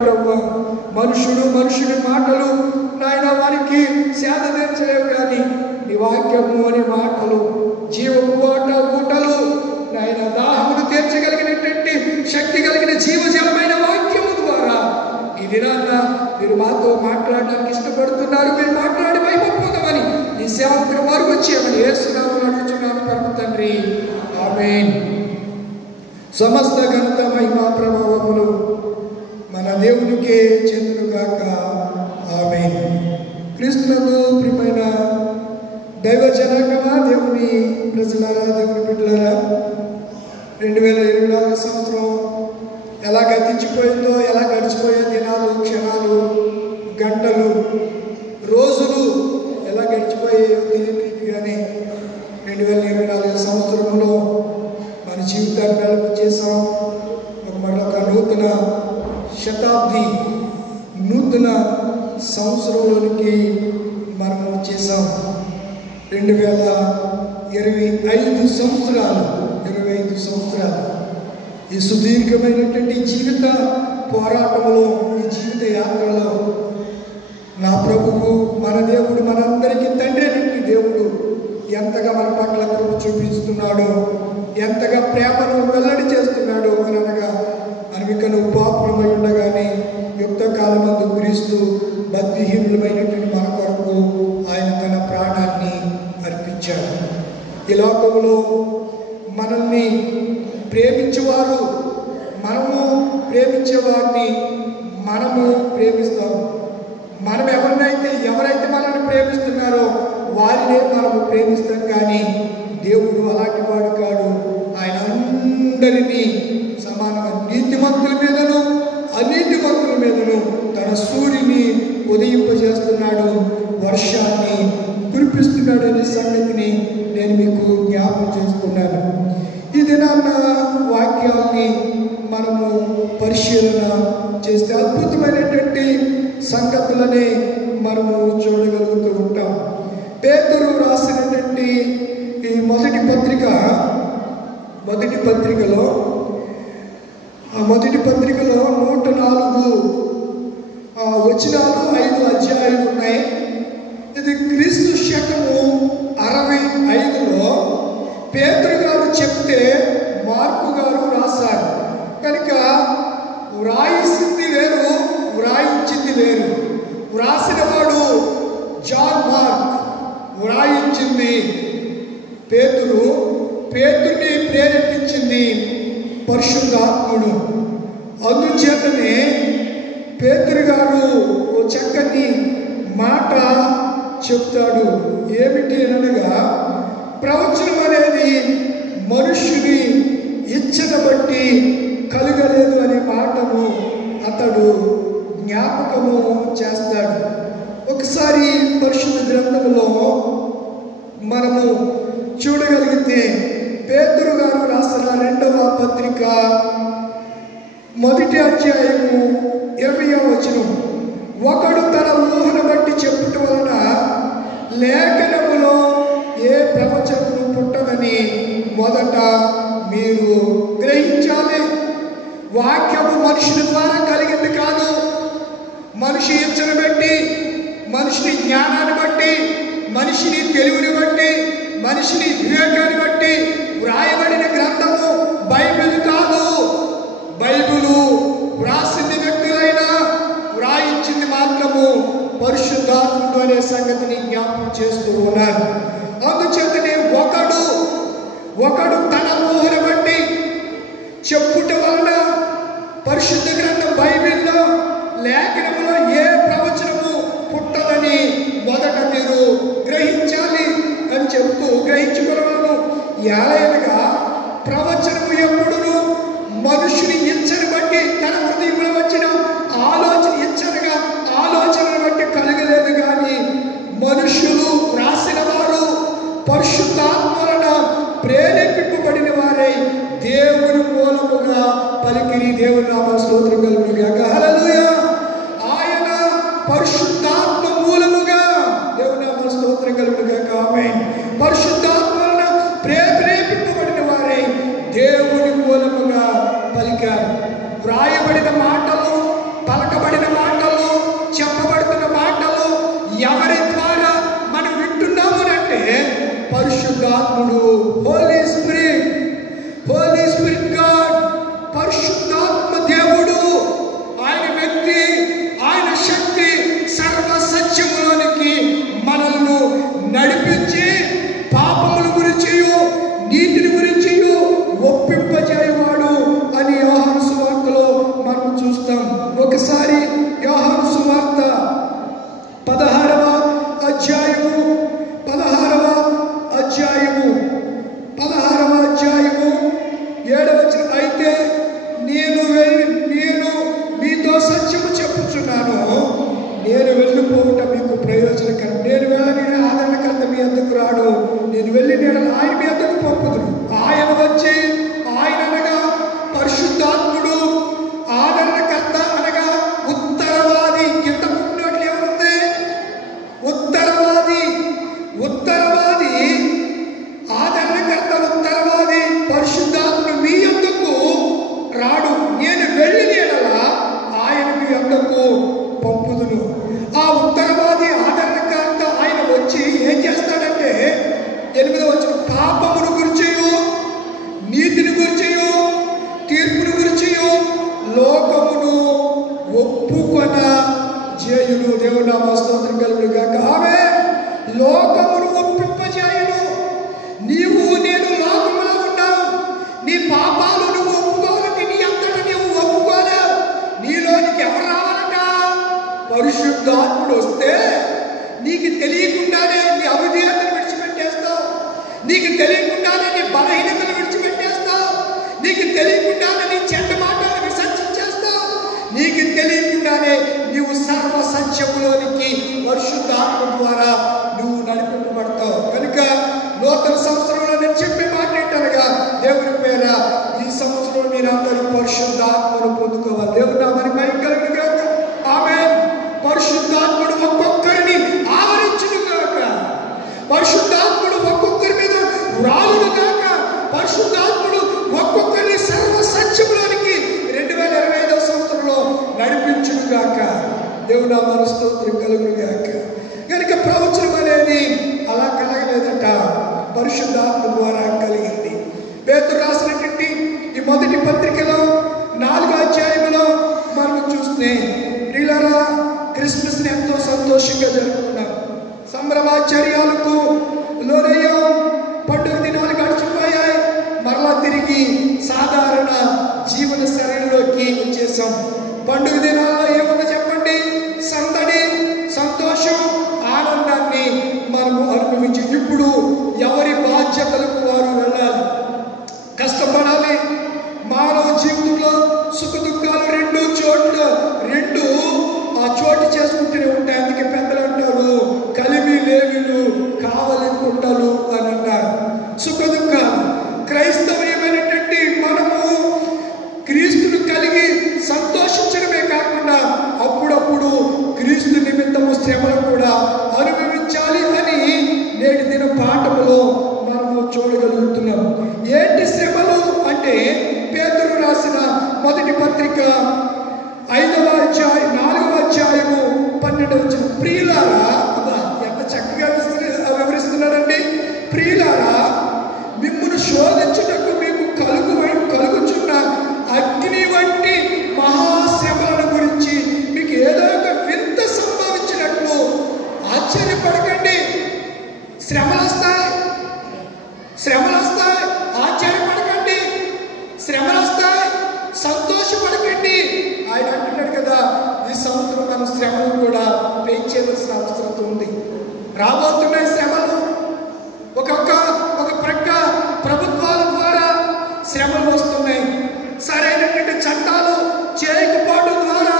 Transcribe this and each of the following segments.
మనుషుడి మాటలు నాయన వారికి సేద తీర్చలేవు, కానీ నీ వాక్యము అనే మాటలు జీవపు ఊటలు నాయన దాహమును తీర్చగలిగినటువంటి శక్తి కలిగిన జీవజలమైన వాక్యము ద్వారా ఈ దినాన్న మీరు మాతో మాట్లాడడానికి ఇష్టపడుతున్నారు. మీరు మాట్లాడి మహిమపొందమని నీ సేవకుల వారు వచ్చేయమని యేసునామములో అడుగుచున్నాను పరమ తండ్రి, ఆమేన్. సమస్త ఘనత మహిమ ప్రభావములు మన దేవునికే చెందునుగాక, ఆమేన్. క్రీస్తునందు ప్రియమైన దైవ జనాంగమా, దేవుని ప్రజలారా, దేవుని బిడ్డలారా, 2024 సంవత్సరం ఎలా గతించిపోయిందో, ఎలా గడిచిపోయే దినాలు, క్షణాలు, గంటలు, రోజులు ఎలా గడిచిపోయాయో తెలియదు, కానీ 2024 సంవత్సరంలో మన జీవితాన్ని వెలుపు చేసాం. మరొక నూతన శతాబ్ది, నూతన సంవత్సరంలోనికి మనము చేసాం. 2025 సంవత్సరాలు ఈ సుదీర్ఘమైనటువంటి జీవిత పోరాటంలో, ఈ జీవిత యాత్రలో నా ప్రభువు, మన దేవుడు, మనందరికీ తండ్రి అయినటువంటి దేవుడు ఎంతగా మన పట్ల కృప చూపిస్తున్నాడో, ఎంతగా ప్రేమను వెల్లడి చేస్తున్నాడో. అనగా మనమికను పాపులమై ఉండగానే యుక్త కాలమందు క్రీస్తు భక్తిహీనులమైనటువంటి మన కొరకు ఆయన తన ప్రాణాన్ని అర్పించాడు. ఈ లోకంలో మనల్ని ప్రేమించేవారు, మనము ప్రేమించేవారిని మనము ప్రేమిస్తాము. మనం ఎవరైతే మనల్ని ప్రేమిస్తున్నారో వారినే మనము ప్రేమిస్తాం, కానీ దేవుడు అలాంటి వాడు కాడు. ఆయన అందరినీ సమానంగా నీతిమంతుల మీదను అనీతిమంతుల మీదను తన సూర్యుని ఉదయింపజేస్తున్నాడు, వర్షాన్ని కురిపిస్తున్నాడు అనే సంగతిని నేను మీకు జ్ఞాపకం చేస్తున్నాను. ఈ దినాన్న వాక్యాల్ని మనము పరిశీలన చేస్తే అద్భుతమైనటువంటి సంగతులని మనము చూడగలుగుతూ ఉంటాం. పేతురు రాసినటువంటి ఈ మొదటి పత్రికలో 104 వచనాలు, 5 అధ్యాయాలు ఉన్నాయి. ఇది క్రీస్తు శకము 65లో పేతురు గారు చెప్తే మార్కు గారు రాశారు. కనుక వ్రాయించింది వేరు, వ్రాయించింది వేరు. వ్రాసిన వాడు జాన్ మార్క్, వ్రాయించింది పేతురు. పేతుర్ని ప్రేరేపించింది పరిశుద్ధాత్ముడు. అందుచేతనే పేతురు గారు ఓ చక్కని మాట చెప్తాడు. ఏమిటి అనగా, ప్రవచనం అనేది మనుష్యుని ఇచ్చను బట్టి కలగలేదు అనే మాటను అతడు జ్ఞాపకము చేస్తాడు. ఒకసారి పరిశుద్ధ గ్రంథంలో మనము చూడగలిగితే పేతురు గారు రాసిన 2వ పత్రిక 1వ అధ్యాయము 20వ వచనం, ఒకడు తన ఊహను బట్టి చెప్పుట వలన లేఖనములో ఏ ప్రవచనము పుట్టదని మొదట మీరు గ్రహించాలి. వాక్యము మనుషుల ద్వారా కలిగింది కాదు. మనిషి ఇచ్చను బట్టి, మనిషిని జ్ఞానాన్ని బట్టి, మనిషిని తెలివిని బట్టి, మనిషిని వివేకాన్ని బట్టి వ్రాయబడిన గ్రంథము బైబిల్ కాదు. బైబిలు వ్రాసింది వ్యక్తులైనా, వ్రాయించింది మాత్రము పరిశుద్ధాత్ముడు అనే సంగతిని జ్ఞాపకం చేస్తూ ఉన్నారు. అందుచేతనే ఒకడు తన ఊహను బట్టి చెప్పుట వలన పరిశుద్ధ గ్రంథం బైబిల్లో లేఖనములో ఏ ప్రవచనము పుట్టదని మొదట మీరు గ్రహించాలి అని చెప్తూ గ్రహించుకోవడము. ఎలాగనగా ప్రవచనము ఎప్పుడును మనుషుని ఇచ్చను బట్టి, తన హృదయంలో వచ్చిన ఆలోచనను బట్టి కలగలేదు, కానీ మనుషులు రాసిన వారు పరిశుద్ధాత్మవలన ప్రేరేపింపబడిన వారై దేవుని మూలముగా పలికిరి. దేవుని నామ స్తోత్రం కలుగునుగాక, హల్లెలూయా. ఆయన పరిశుద్ధాత్మ మూలముగా, దేవుని నామ స్తోత్రం కలుగునుగాక, ఆమేన్. పరిశుద్ధాత్మ వలన ప్రేరేపింపబడిన వారై దేవుని మూల సత్యము చెప్పుచున్నాను, నేను వెళ్ళిపోవట మీకు ప్రయోజనకరం. నేను వెళ్ళని ఆదరణకర్త మీ వద్దకు రాడు, నేను వెళ్ళి నేను ఆయన మీ వద్దకు పంపుదును. ఆయన వచ్చి, ఆయన అనగా పరిశుద్ధాత్ముడు, ఆదరణకర్త అనగా ఉత్తరవాది. కింద పుట్టినట్లు ఏముంది? ఉత్తరవాది. ఉత్తరవాది, ఆదరణకర్త, ఉత్తరవాది పరిశుద్ధాత్ముడు మీ వద్దకు రాడు, నేను వెళ్ళి నేడలా ఆయన మీ వద్దకు పంపుదును. ఆ ఉత్తరవాది, ఆదరణకర్త ఆయన వచ్చి ఏం చేస్తాడంటే 8వ వచనం, పాపమును గురించియు, నీతిని గురించియు, తీర్పును గురించియు లోకమును ఒప్పుకొన చేయును. దేవుని నామ స్తోత్రం కలుగును గాక. ఆమేన్. లోకమును ఒప్పింపజేయును. నీవు నేను లోకములో ఉన్నావు, నీ పాపాలు నువ్వు ఒప్పుకోవాలంటే నీ అంతటా నీవు ఒప్పుకోలేవు. నీలోనికి ఎవరు రావాలట? పరిశుద్ధాత్ముడు వస్తే నీకు తెలియకుండానే నీ అవిధేయతను విడిచిపెట్టేస్తావు, నీకు తెలియకుండానే నీ బలహీనతను విడిచిపెట్టేస్తావు, నీకు తెలియకుండానే నీ చెడ్డ మాటలను విసర్జించేస్తావు, నీకు తెలియకుండానే నీవు సర్వ సత్యములోనికి పరిశుద్ధాత్మ ద్వారా నువ్వు నడిపింపబడతావు. కనుక నూతన సంవత్సరంలో నేను చెప్పే మాట ఏంటనగా, దేవుని పేర ఈ సంవత్సరం మీరందరూ పరిశుద్ధాత్మను పొందుకోవాలి. దేవుని నామానికి మహిమ కలుగును గాక. ఆమేన్. పరిశుద్ధాత్ముడు ఒక్కొక్కరిని ఆవరించును గాక. పరిశుద్ధాత్ముడు ఒక్కొక్కరి మీద రాలును గాక. పరిశుద్ధాత్ముడు ఒక్కొక్కరిని సర్వ సత్యములోనికి 2025వ సంవత్సరంలో నడిపించును గాక. దేవుని నామానికి స్తోత్రం కలుగును గాక. కనుక ప్రవచనం అనేది అలా కలగలేదట, పరిశుద్ధాత్మ ద్వారా కలిగింది. పేతురు రాసినటువంటి ఈ మొదటి పత్రికలో 4వ అధ్యాయంలో మనం చూస్తే, ప్రియులారా, క్రిస్మస్ ని ఎంతో సంతోషంగా జరుపుకున్నాం, సంభ్రమాచర్యాలకు లోనయ్యాం, పండుగ దినాలు గడిచిపోయాయి, మరలా తిరిగి సాధారణ జీవన శైలిలోకి వచ్చేసాం. పండుగ దినాల్లో ఏమన్నా చెప్పండి? సందడి, సంతోషం, ఆనందాన్ని మనము అనుభవించి, ఇప్పుడు ఎవరి బాధ్యతలకు వారు వెళ్ళాలి, కష్టపడాలి. మానవ జీవితంలో సుఖ దుఃఖాలు రెండు ఆ చోటు చేసుకుంటూనే ఉంటాయి. అందుకే పెద్దలు అంటారు, కలిమి లేవిలు కావలి కుండలు అని అన్నారు. సుఖ దుఃఖాలు. క్రైస్తవమైనటువంటి మనము క్రీస్తును కలిగి సంతోషించడమే కాకుండా అప్పుడప్పుడు క్రీస్తు నిమిత్తము శ్రమలు కూడా అనుభవించాలి అని నేటి దిన పాఠములో మనము చూడగలుగుతున్నాం. ఏంటి శ్రమలు అంటే, పేతురు రాసిన మొదటి పత్రిక 5వ అధ్యాయం 4వ అధ్యాయము 12వ వచనం, ప్రియులారా, ఎంత చక్కగా వివరిస్తున్నాడండి. ప్రియులారా, మిమ్మును శోధించుటకు మీకు కలుగుచున్న అగ్ని వంటి మహాశ్రమలను గురించి మీకు ఏదో ఒక వింత సంభవించినట్లు ఆశ్చర్యపడకండి. శ్రమలు వస్తాయి, ఆశ్చర్యపడకండి. శ్రమలు వస్తాయి, సంతోషపడకండి. ఆయన అంటున్నాడు కదా, ఈ సంవత్సరం మన శ్రమలు కూడా పెంచేవలసిన అవసరం ఉంది. రాబోతున్నాయి శ్రమలు. ఒక ప్రక్క ప్రభుత్వాల ద్వారా శ్రమలు వస్తున్నాయి. సరైనటువంటి చట్టాలు చేయకపోవడం ద్వారా,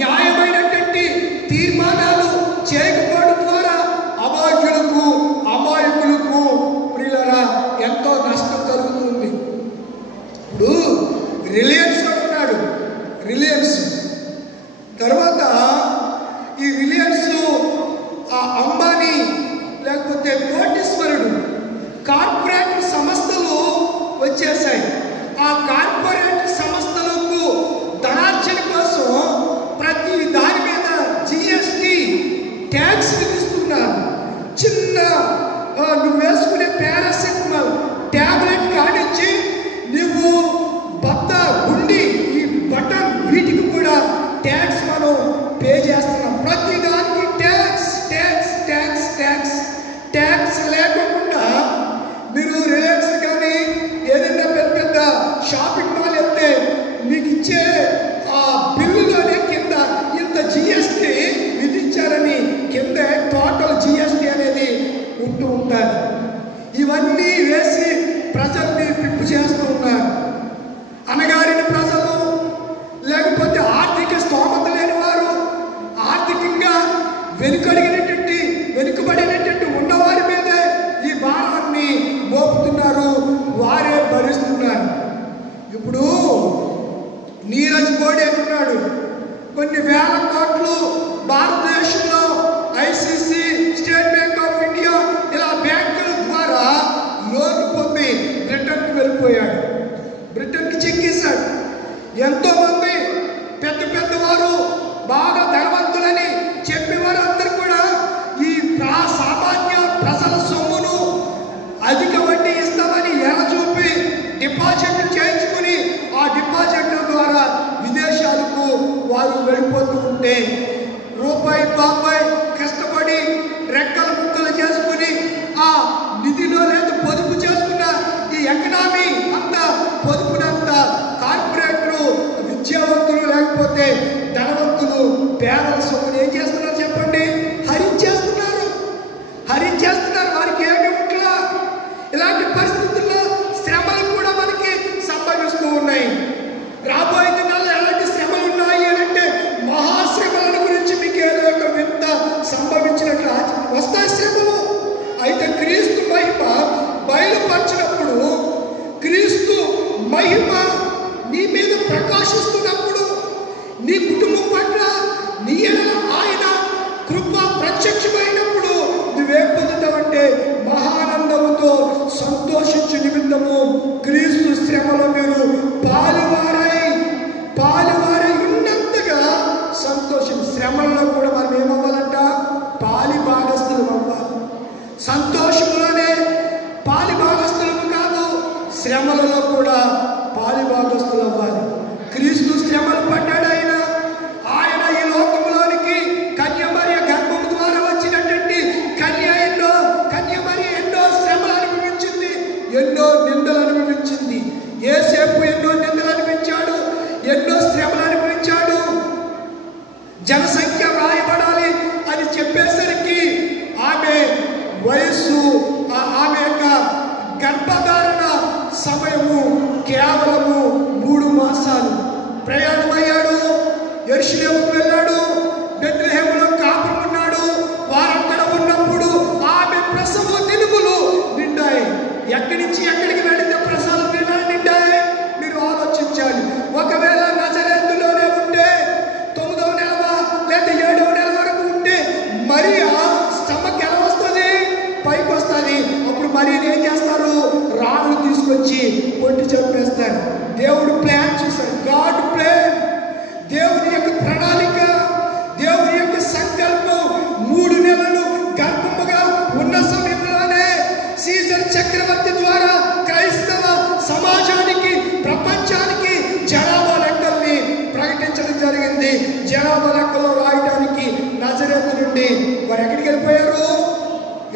న్యాయమైనటువంటి తీర్మానాలు చేయకపోవడం ద్వారా అమాయకులకు ప్రియులారా ఎంతో నష్టం కలుగుతుంది. ఇప్పుడు రిలయన్స్ ఉన్నాడు, రిలయన్స్ తర్వాత ఈ రిలయన్స్ అంబానీ లేకపోతే కోటీశ్వరుడు కార్పొరేట్ సంస్థలు వచ్చేసాయి. ఆ కార్పొరేట్ సంస్థలకు ధనార్జన కోసం ప్రతి దాని మీద జిఎస్టి ట్యాక్స్ విధిస్తున్నారు. చిన్న నువ్వు వేసుకునే పారాసెటమాల్ ట్యాబ్లెట్ కానించి నువ్వు బత్త గుండి ఈ బటన్ వీటికి కూడా ట్యాక్స్ మనం పే చేస్తున్నాం. ప్రతి దానికి tax tax tax tax tax లేకుండా మీరు రిలయన్స్ కానీ ఏదైనా పెద్ద పెద్ద షాపింగ్ మాల్ వెళ్తే మీకు ఇచ్చే ఆ బిల్లులోనే కింద ఇంత జిఎస్టి విధించారని కింద టోటల్ జిఎస్టి అనేది ఉంటూ ఉంటారు. ఇవన్నీ వేసి ప్రజల్ని పిప్పు చేస్తూ ఉన్నారు. అనగారిన ప్రజలు లేకపోతే ఆర్థిక స్తోమత వెళ్ళిపోతూ ఉంటే రూపాయి బాబాయ్ కష్టపడి రెక్కల ముక్కలు చేసుకుని ఆ నిధిలో లేదు పొదుపు చేసుకున్న ఈ ఎకనామీ అంతా పొదుపునంతా కార్పొరేట్లు విద్యావంతులు లేకపోతే ధనవంతులు పేదల సొమ్ములు ఏం చేస్తున్నారు చెప్పండి? హరించేస్తున్నారు. వారికి ఏమి ఉంట్లా. ఇలాంటి పరిస్థితుల్లో శ్రమలు కూడా మనకి సంభవిస్తూ ఉన్నాయి. రాబోయే దినాల్లో ఎలాంటి శ్రమలు ఉన్నాయి అంటే మహాశ్రమల గురించి మీకు ఏదో ఒక వింత సంభవించినట్లు వస్తాయి శ్రమలు. అయితే క్రీస్తు మహిమ బయలుపరిచినప్పుడు, క్రీస్తు మహిమ నీ మీద ప్రకాశిస్తున్నప్పుడు, నీ కుటుంబం పట్ల నీ ఆయన కృప ప్రత్యక్షమైనప్పుడు నువ్వేం పొందుతావంటే మహానందముతో సంతోషించు నిమిత్తము క్రీస్తు శ్రమలో మీరు పాలువారై ఉన్నంతగా సంతోషం. శ్రమల్లో కూడా మనం ఏమవ్వాలంట? పాలి భాగస్థులు అవ్వాలి. సంతోషంలోనే పాలి భాగస్థులు కాదు, శ్రమలలో కూడా పాలి భాగస్థులు అవ్వాలి. క్రీస్తు శ్రమలు పడ్డాడు. ఆయన ఈ లోకంలోనికి కన్యమరియ గర్భం ద్వారా వచ్చినటువంటి కన్యమరియ ఎన్నో శ్రమలు అనుభవించింది, ఎన్నో నిందలు అనుభవించింది. యేసేపు ఎన్నో నిందలు అనుభవించాడు, ఎన్నో శ్రమలు అనుభవించాడు. జనసంఖ్య వ్రాయబడాలి అని చెప్పేసరికి ఆమె వయస్సు, ఆమె యొక్క గర్భధారణ సమయము కేవలము 3 మాసాలు. ప్రయాణమయ్యాడు, యెరూషలేముకు వెళ్ళాడు, బెత్లెహేములో కాపురం ఉన్నాడు. వారక్కడ ఉన్నప్పుడు ఆమె ప్రసవ దినములు నిండాయి. ఎక్కడి నుంచి ఎక్కడికి వెళితే ప్రసవ దినాలు నిండాయి మీరు ఆలోచించాలి. ఒకవేళ నజరేతులోనే ఉంటే 9వ నెల లేదా 7వ నెల వరకు ఉంటే మరియా స్టమక్ ఎలా వస్తుంది? పైకి వస్తుంది. అప్పుడు మరియని ఏం చేస్తారు? రాళ్ళు తీసుకొచ్చి కొట్టి చంపేస్తారు. దేవుడు ప్లాన్ చూశాడు. గాడ్ ప్లాన్, దేవుని యొక్క ప్రణాళిక, దేవుని యొక్క సంకల్పం. 3 నెలలు గర్భముగా ఉన్న సమయంలోనే సీజర్ చక్రవర్తి ద్వారా క్రైస్తవ సమాజానికి, ప్రపంచానికి జనాభా లెక్కల్ని ప్రకటించడం జరిగింది. జనాభా లెక్కలో రాయడానికి నజరేతు నుండి వారు ఎక్కడికి వెళ్ళిపోయారు?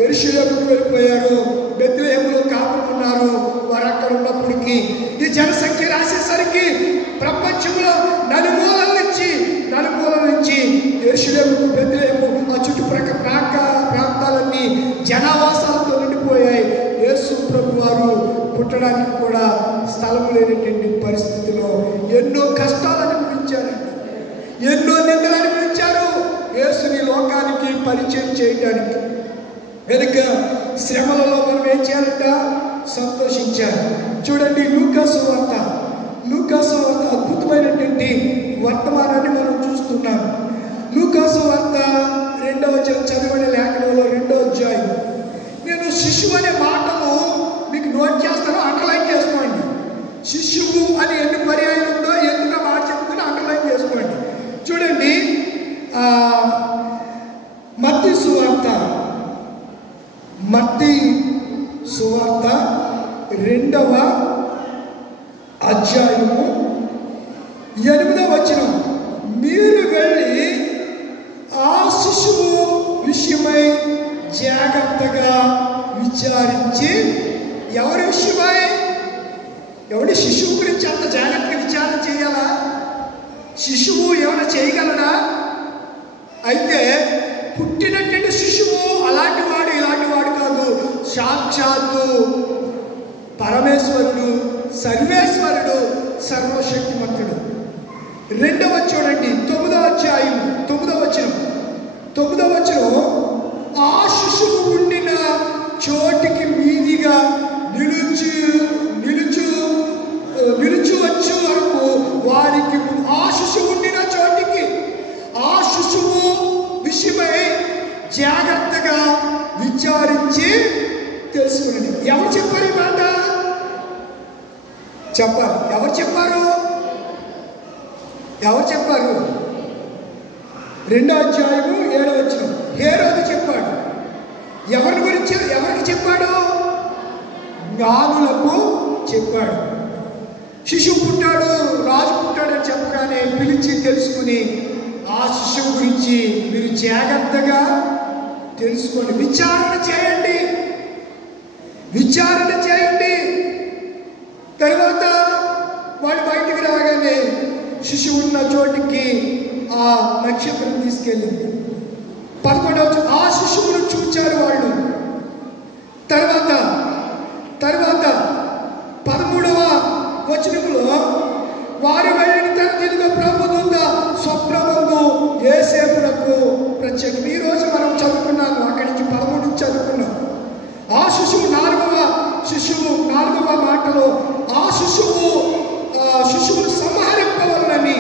యెరూషలేముకు వెళ్ళిపోయారు. బెత్లెహేములో కాపురం ఉన్నారు. వారు అక్కడ ఉన్నప్పటికీ ఈ జనసంఖ్య రాసేసరికి ప్రపంచంలో నలుమూలల నుంచి యెరూషలేముకు, బెత్లెహేము ఆ చుట్టుప్రక్కల ప్రాంతాలన్నీ జనావాసాలతో నిండిపోయాయి. యేసు ప్రభు వారు పుట్టడానికి కూడా స్థలం లేనటువంటి పరిస్థితిలో ఎన్నో కష్టాలు అనుభవించారండి, ఎన్నో నిందలు అనుభవించారు యేసుని లోకానికి పరిచయం చేయడానికి. కనుక శ్రమలలో మనం ఏం చేయాలంట? సంతోషించాలి. చూడండి, లూకాసు వార్త అద్భుతమైనటువంటి వర్తమానాన్ని మనం చూస్తున్నాం. లూకాసు వార్త 2వ అధ్యాయం చదవని లేఖనంలో 2వ అధ్యాయం. నేను శిశువు అనే మాటలు మీకు నోట్ చేస్తాను, అండర్లైన్ చేసుకోండి. శిశువు అని ఎన్ని పర్యాయం ఉందో, ఎందుకు మాట చెప్తుందో అండర్లైన్ చేసుకోండి. చూడండి, మత్తయి సువార్త 2వ అధ్యాయము 8వ వచనం. మీరు వెళ్ళి ఆ శిశువు విషయమై జాగ్రత్తగా విచారించి. ఎవరి విషయమై? ఎవడి శిశువు గురించి అంత జాగ్రత్తగా విచారణ చేయాలా? శిశువు ఏమైనా చేయగలడా? అయితే పుట్టినటువంటి శిశువు అలాంటి వాడు ఇలాంటి వాడు కాదు. సాక్షాత్తు పరమేశ్వరుడు, సర్వేశ్వరుడు, సర్వశక్తిమంతుడు. 2వ చూడండి, 9వ అధ్యాయం 9వ వచనం. ఆ శిశువు ఉండిన చోటికి మీదిగా నిలుచు వచ్చు వరకు వారికి ఆ శిశువు ఉండిన చోటికి, ఆ శిశువు విషయమై జాగ్రత్తగా విచారించి తెలుసుకుని. ఎవరు చెప్పారు ఈ మాట? చెప్పారు. ఎవరు చెప్పారు? 2వ అధ్యాయము 7వ వచనం. హేరోదు చెప్పాడు. ఎవరికి చెప్పాడు? జ్ఞానులకు చెప్పాడు. శిశువు పుట్టాడు, రాజు పుట్టాడని చెప్పగానే పిలిచి తెలుసుకుని జాగ్రత్తగా తెలుసుకోండి, విచారణ చేయండి. తర్వాత వాడు బయటికి రాగానే శిశువు ఉన్న చోటికి ఆ నక్షత్రం తీసుకెళ్ళింది. 11వ ఆ శిశువును చూచారు వాళ్ళు. తర్వాత 13వ వచనంలో వారు వెళ్ళిన తరగతిలో ప్రభుత్వ స్వప్నమందు యేసేపునకు ప్రత్యేకం. ఈరోజు మనం చదువుకున్నాము, అక్కడి నుంచి 13 చదువుకున్నాం. ఆ శిశువు 4వ మాటలో ఆ శిశువును సంహరింపవలనని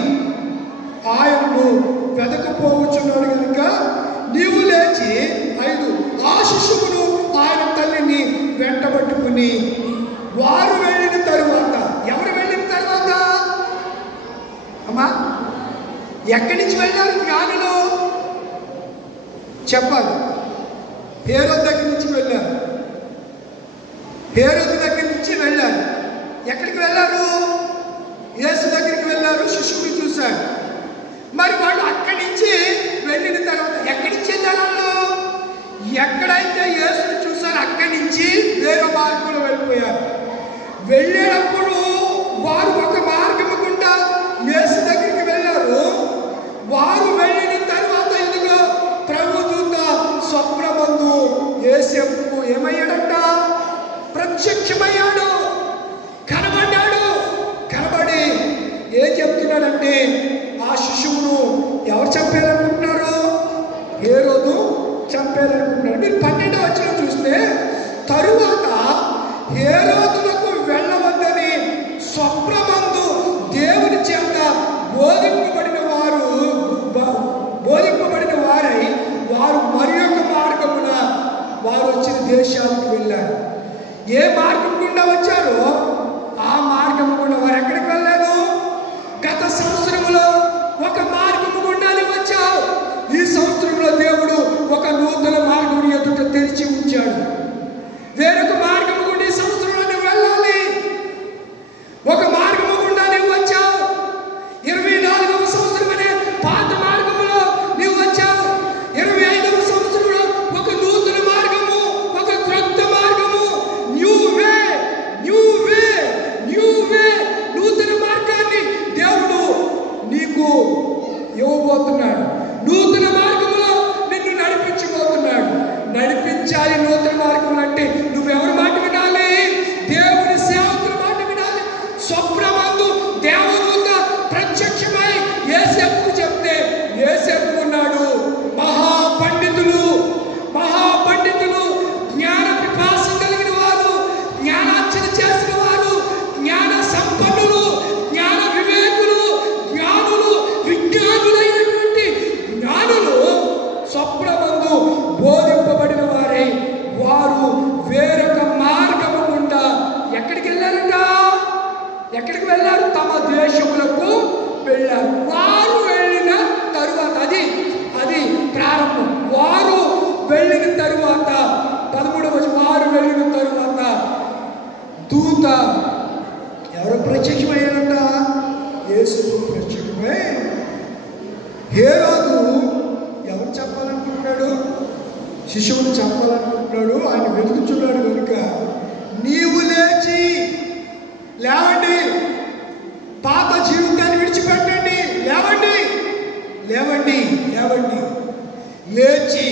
ఆయనను వెదకపోవచ్చున్నాడు కనుక నీవు లేచి 5 ఆ శిశువును ఆయన తల్లిని వెంటబట్టుకుని వారు వెళ్ళిన తరువాత, ఎవరు వెళ్ళిన తర్వాత అమ్మా ఎక్కడి నుంచి వెళ్ళారు? జ్ఞానులు చెప్పాలి. హేరోదు దగ్గర నుంచి వెళ్ళారు. ఎక్కడికి వెళ్ళారు? యేసు దగ్గరికి వెళ్ళారు, శిశువుని చూశారు. మరి వాళ్ళు అక్కడి నుంచి వెళ్ళిన తర్వాత ఎక్కడి నుంచి వెళ్ళారు? ఎక్కడైతే యేసుని చూశారో అక్కడి నుంచి వేరే మార్గంలో వెళ్ళిపోయారు. వెళ్ళేటప్పుడు వారు ఒక మార్గము గుండా యేసు దగ్గరికి వెళ్ళారు. వారు వెళ్ళిన తర్వాత ఇదిగో ప్రభుదూత స్వప్నమందు యేసేపుకు ఏమయ్యాడంట? ప్రత్యక్షమయ్యాడు, కనబడి ఏం చెప్తున్నాడంటే ఆ శిశువును ఎవరు చంపేయాలనుకుంటున్నారు? హేరోదు చంపేయాలనుకుంటున్నాడు. మీరు 12వ వచనం చూస్తే తరువాత హేరోదులకు వెళ్ళవద్దని స్వప్నమందు దేవుని చేత బోధింపబడిన వారై వారు మరి యొక్క మార్గమున వారు వచ్చిన దేశాలకు వెళ్ళారు. ఏ మార్గం గుండా వచ్చారో ఆ మార్గం గుండా వారు ఎక్కడికి వెళ్ళారు? గత సంవత్సరంలో ఒక మార్గము గుండానే వచ్చావు. ఈ సంవత్సరంలో దేవుడు ఒక నూతన మార్గం ఎదుట తెరిచి ఉంచాడు. వేరొక మార్గము గుండా ఈ సంవత్సరంలో నువ్వు వెళ్ళాలి. ఒక మార్గము గుండానే వచ్చావు. 24వ సంవత్సరం అనే పాత మార్గములో నువ్వు వచ్చావు. 25వ సంవత్సరంలో ఒక నూతన మార్గము, ఒక క్రొత్త మార్గము, న్యూ వే నూతన మార్గాన్ని దేవుడు నీకు ఇవ్వబోతున్నాడు. నూతన మార్గంలో నిన్ను నడిపించబోతున్నాడు. నడిపించాలి నూతన మార్గం అంటే నువ్వెవరి మాట వినాలి? దేవుని సేవకుల మాట వినాలి. స్వప్నమందు దేవదూత ప్రత్యక్షమై యేసేపుకు చెప్తే యేసేపు ఉన్నాడు. మహాపండితులు జ్ఞాన పిపాస కలిగిన వారు, జ్ఞానార్జన చేసిన వారు, జ్ఞాన సంపన్నులు, జ్ఞాన వివేకులు, విజ్ఞానులైనటువంటి జ్ఞానులు స్వప్నమందు బోధింపబడిన వారై వారు వేరొక మార్గము గుండా ఎక్కడికి వెళ్ళారు? తమ దేశములకు వెళ్ళారు. వారు వెళ్ళిన తరువాత అది ప్రారంభం. వారు వెళ్ళిన తరువాత 13వ వారు వెళ్ళిన తరువాత దూత ఎవరు ప్రత్యక్షమయ్యారంట? యేసు ప్రత్యక్షమై హేరోదు ఎవరు చెప్పాలనుకుంటున్నాడు? శిశువుని చంపాలనుకుంటున్నాడు. ఆయన వెతుకుతున్నాడు కనుక నీవు లేవండి, పాత జీవితాన్ని విడిచిపెట్టండి, లేవండి, లేచి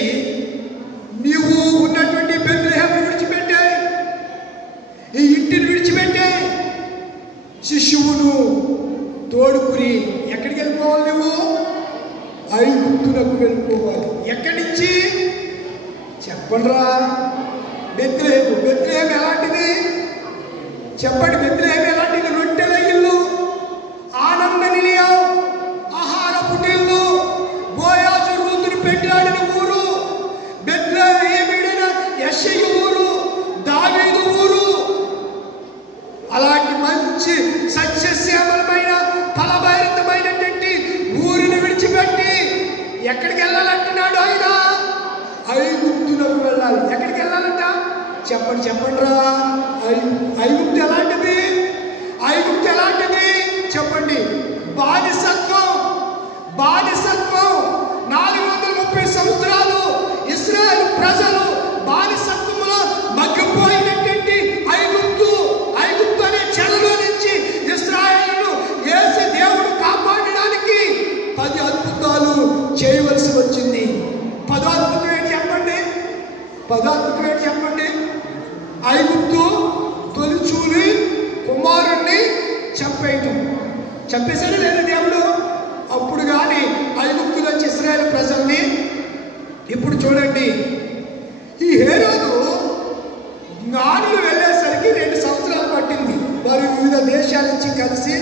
నీవు ఉన్నటువంటి బెత్లెహేమును విడిచిపెట్టాయి, ఈ ఇంటిని విడిచిపెట్టాయి, శిశువును తోడుకుని ఎక్కడికి వెళ్ళిపోవాలి? నువ్వు ఐగుప్తులకు వెళ్ళిపోవాలి. ఎక్కడి నుంచి చెప్పండిరా? బెత్లెహేము ఎలాంటిది చెప్పండి. బెత్లెహేము ఎలాంటిది? రొట్టెల ఇల్లు, ఆనంద నిలయం, ఆహారపు నీళ్ళు, బోయాజు రూతుని పెండ్లాడిన ఊరు, బెత్లెహేముడైన యెషయి ఊరు, దావీదు ఊరు. అలాంటి మంచి సస్యశ్యామలమైన ఫలభరితమైనటువంటి ఊరిని విడిచిపెట్టి ఎక్కడికి వెళ్ళాలంటున్నాడు? ఆయన ఐగుప్తులకు వెళ్ళాలి. ఎక్కడికి వెళ్ళాలంట? చెప్పండి రా. ఐగుప్తు ఎలాంటిది? చెప్పండి. బానిసత్వం 430 చేయవలసి వచ్చింది. పదో అద్భుతం ఏంటి చెప్పండి? పదో అద్భుతం ఏంటి చెప్పండి? ఐగుప్తు తొలిచూలి కుమారుణ్ణి చంపేయటం. చంపేశాడు లేదు దేవుడు. అప్పుడు కానీ ఐగుప్తు నుంచి ఇశ్రాయేలు ప్రజల్ని. ఇప్పుడు చూడండి, ఈ హేరోదు జ్ఞానులు వెళ్ళేసరికి 2 సంవత్సరాలు పట్టింది. వారు వివిధ దేశాల నుంచి కలిసి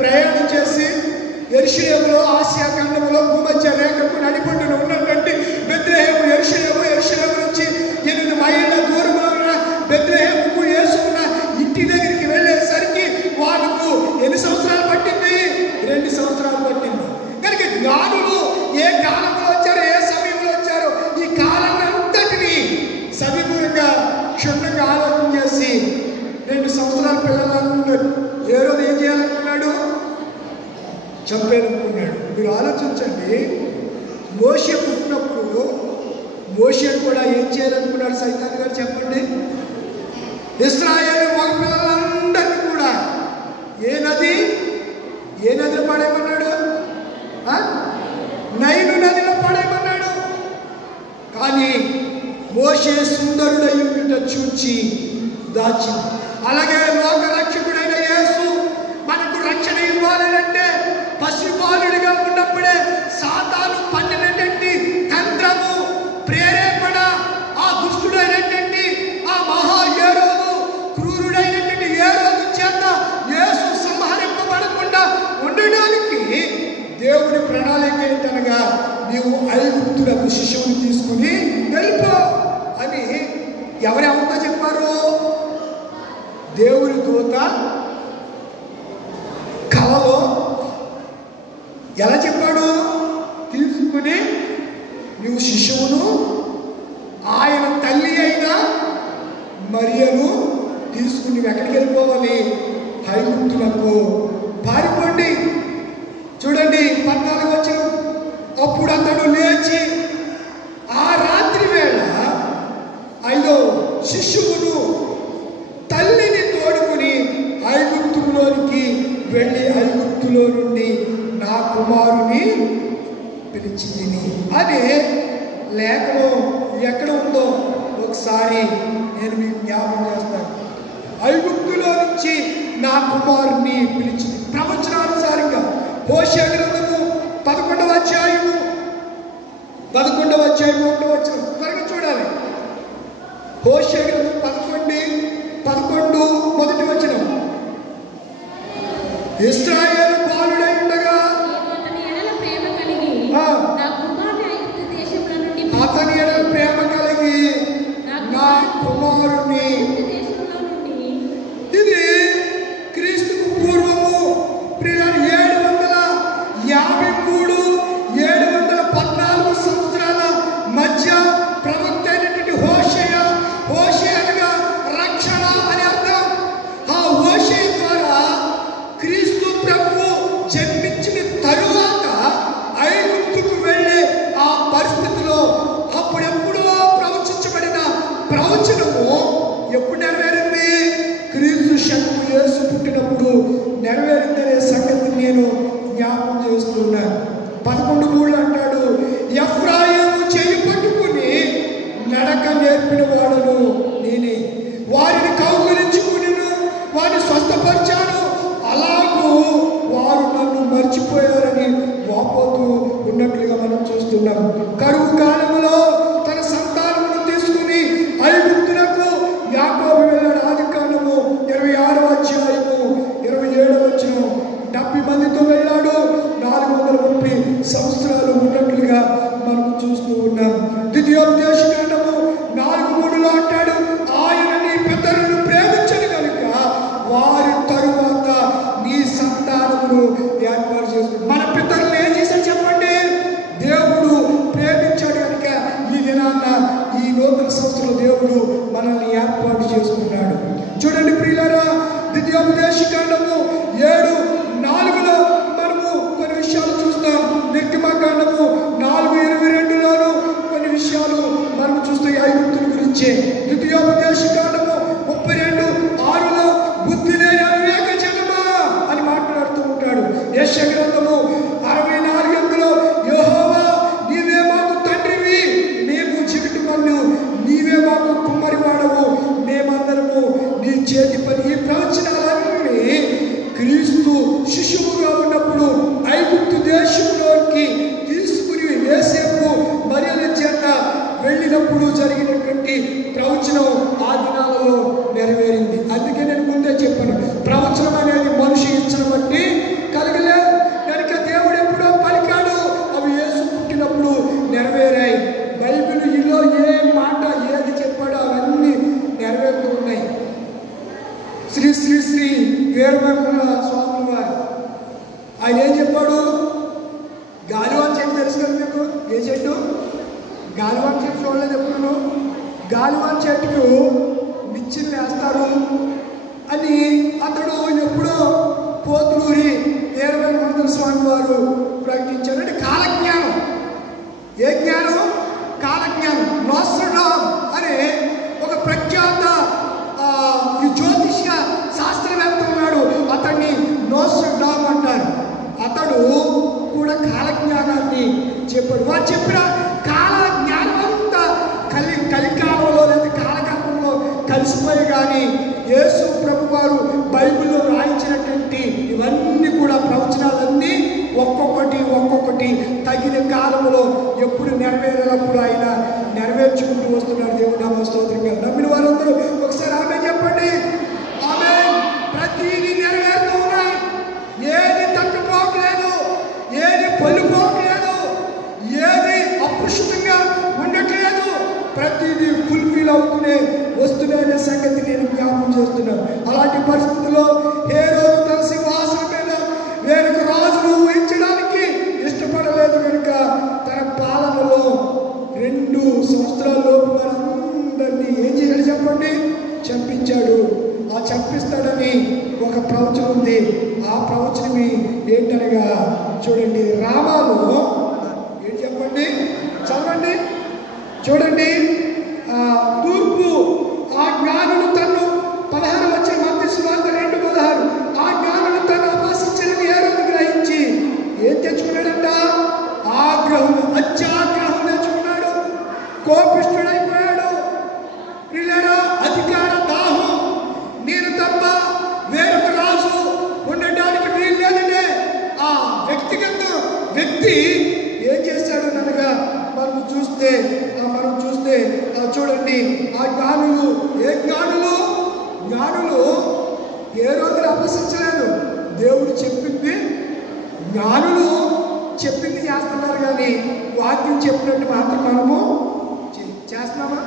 ప్రయాణం చేసి యెరూషలేములో, ఆసియా ఖండంలో భూమధ్య రేఖకు నడిపొడ్డున ఉన్నటువంటి బెత్లెహేము, యెరూషలేము నుంచి 8 మైళ్ళ దూరంలో ఉన్న బెత్లెహేముకు యేసు ఉన్న ఇంటి దగ్గరికి వెళ్ళేసరికి వాళ్ళకు ఎన్ని సంవత్సరాలు పట్టింది? 2 సంవత్సరాలు పట్టింది. కనుక జ్ఞానులు ఏ కాలంలో వచ్చారో, ఏ సమయంలో వచ్చారో, ఈ కాలాన్ని అంతటినీ సమీపంగా క్షుణ్ణంగా ఆలోచన చేసి 2 సంవత్సరాల పిల్లలను ఏ రోజు ఏం చేయాలనుకున్నాడు? చంపేయాలనుకున్నాడు. మీరు ఆలోచించండి, మోషే పుట్టినప్పుడు మోషేను కూడా ఏం చేయాలనుకున్నాడు సైతాన్ గారు చెప్పండి? ఇశ్రాయేలు మగ పిల్లలందరినీ కూడా ఏ నదిలో పడేయమన్నాడు? నైలు నదిలో పడేయమన్నాడు. కానీ మోషే సుందరుడయ్యుండుట చూచి దాచింది. అలాగే లోక రక్షకుడైన యేసు మనకు రక్షణ ఇవ్వాలంటే పసిబాలుడిగా ఉన్నప్పుడే సాతాను పన్నినటువంటి తంత్రము, ప్రేరేపణ, ఆ దుష్టుడైనటువంటి ఆ మహా హేరోదు, క్రూరుడైనటువంటి హేరోదు చేత యేసు సంహరింపబడకుండా ఉండడానికి దేవుడి ప్రణాళిక ఏంటనగా, నీవు ఐగుప్తులకు శిశువుని తీసుకుని వెళ్ళిపో అని ఎవరెవరితో చెప్పారు? దేవుడి దూత కలలో ఎలా చెప్పాడు? తీసుకుని నీవు శిశువును, ఆయన తల్లి అయిన మరియను తీసుకుని ఎక్కడికి వెళ్ళిపోవాలి? ఐగుప్తులకు పారిపోండి. చూడండి 14వ వచనం. అప్పుడు అతడు లేచి ఆ రాత్రి వేళ అయ్యో శిశువును తల్లిని తోడుకుని ఐగుప్తులోనికి వెళ్ళి ఐగుప్తులో నుండి నా కుమారుని పిలిచింది అని లేఖనం ఎక్కడ ఉందో ఒకసారి నేను మీకు జ్ఞాపకం చేస్తాను. ఐగుప్తులో నుంచి నా కుమారుని పిలిచింది. ప్రవచనానుసారంగా హోషేయ గ్రంథము 11వ అధ్యాయము 1వ వచనం త్వరగా చూడాలి. హోషేయ గ్రంథం 11 మొదటి వచనం. ఇశ్రాయేలు బాలుడై ఉండగా అతని ఎడల ప్రేమ కలిగి నా కుమారుని. ఇది క్రీస్తుకు పూర్వము 714 సంవత్సరాల మధ్య ప్రవక్త అయినటువంటి హోషేయ అనగా రక్షణ అని అర్థం. ఆ హోషేయ ద్వారా క్రీస్తు ప్రభువు జన్మించిన తరువాత ఐగుప్తుకు వెళ్ళే ఆ పరిస్థితిలో అప్పుడెప్పుడో ప్రవచించబడిన ప్రవచనము ఎప్పుడు నెరవేరింది? క్రీస్తు శకము యేసు పుట్టినప్పుడు నెరవేరిందనే సంగతి నేను జ్ఞాపకం చేస్తున్నాను. 11:3 అంటాడు, ఎఫ్రాయిము చేయి పట్టుకుని నడక నేర్పిన వాడను నేనే, వారిని కౌగిలించుకునిను వారిని స్వస్థపరిచాను, అలాగూ వారు నన్ను మర్చిపోయారని వాపోతూ ఉన్నట్లుగా మనం చూస్తున్నాం. కరువు కాలంలో తన సంతానమును తీసుకుని ఐగుప్తులకు యాకోబు వెళ్ళాడు. ఆదికాండము 26వ అధ్యాయము 27వ వచనం. 70 మందితో వెళ్ళాడు. 430 సంవత్సరాలు ఉన్నట్లుగా మనం చూస్తూ ఉన్నాం. ద్వితీయోపదేశకాండము 4:3 అంటాడు, ఆయన నీ పితరులను ప్రేమించను కనుక వారి తరువాత నీ సంతానమును ఏర్పాటు చేసుకుంటాడు. మన పితరులు ఏం చేశారు చెప్పండి? దేవుడు ప్రేమించాడు కనుక ఈ దినాన్న ఈ నూతన సంవత్సరంలో దేవుడు మనల్ని ఏర్పాటు చేసుకున్నాడు. చూడండి ప్రియులారా, ద్వితీయోపదేశకాండము 7:4 మనము కొన్ని విషయాలు చూస్తాం. నిర్గమకాండము 4:22 కొన్ని చెట్టు? ఏ చెట్టు? గాలివాన్ చెట్టు చూడలేదు ఎప్పుడు? గాలివాన్ చెట్టుకు నిచ్చిని వేస్తారు అని అతడు ఎప్పుడో పోతులూరి వీరబ్రహ్మేంద్ర స్వామి వారు ప్రకటించారు. అంటే కాలజ్ఞానం. ఏ జ్ఞానం? కాలజ్ఞానం. నోస్ట్రడామ్ అనే ఒక ప్రఖ్యాత ఈ జ్యోతిష్య శాస్త్రవేత్త ఉన్నాడు. అతన్ని నోస్ట్రడామ్ అంటారు. అతడు కూడా కాలజ్ఞానాన్ని చెప్పాడు. వారు చెప్పిన కాల జ్ఞానం అంతా కలికాలంలో లేదా కాలకల్పంలో కలిసిపోయి, కానీ యేసు ప్రభు వారు బైబిల్లో రాయించినటువంటి ఇవన్నీ కూడా ప్రవచనాలన్నీ ఒక్కొక్కటి తగిన కాలంలో ఎప్పుడు నెరవేరేటప్పుడు ఆయన నెరవేర్చుకుంటూ వస్తున్నాడు. దేవుడు నామ స్తోత్రంగా. నమ్మిన వారందరూ ఒకసారి ఆమె చెప్పండి. ఆమె ప్రతిదీ నెరవేరుతూ ఉన్నాయి. ఏది తప్పిపోవట్లేదు, ఏది పొల్లిపోవట్లేదు, ఏది అపుష్టిగా ఉండట్లేదు. ప్రతిదీ ఫుల్ఫిల్ అవుతూనే వస్తున్నాయనే సంగతి నేను జ్ఞాపకం చేస్తున్నాను. అలాంటి పరిస్థితుల్లో హేరోదు తన సింహాసనం మీద వేరొక రాజును ఊహించడానికి ఇష్టపడలేదు కనుక తన పాలనలో 2 సంవత్సరాల్లోపు వారందరినీ ఏం చేయాలి చెప్పండి? చంపించాడు. ఆ చంపిస్తాడని ఒక ప్రవచనం ఉంది. ఆ ప్రవచనం ఏంటనగా చూడండి, రామాలో ఏంటి చెప్పండి, చదవండి, చూడండి. తూర్పు ఆ జ్ఞానులు తను 16 వచ్చే మత్తయి సువార్త 2:16 ఆ జ్ఞానులు తను అపహసించినది హేరోదు గ్రహించి ఏం తెచ్చుకున్నాడంట? ఆగ్రహం, అత్యాగ్రహం తెచ్చుకున్నాడు. కోపిష్ఠుడైపోయాడు. పిల్లరా, అధికార దాహం. నేను తప్ప వేరొక రాజు ఉండడానికి వీల్లేదనే ఆ వ్యక్తిగత వ్యక్తి ఏం చేశాడు అనగా మనం చూస్తే చూడండి, ఆ జ్ఞానులు ఏ జ్ఞానులు ఏ రోజులు అపహసించలేదు. దేవుడు చెప్పింది, జ్ఞానులు చెప్పింది చేస్తున్నారు, కానీ వాక్యం చెప్పినట్టు మాత్రం మనము చేస్తున్నామా?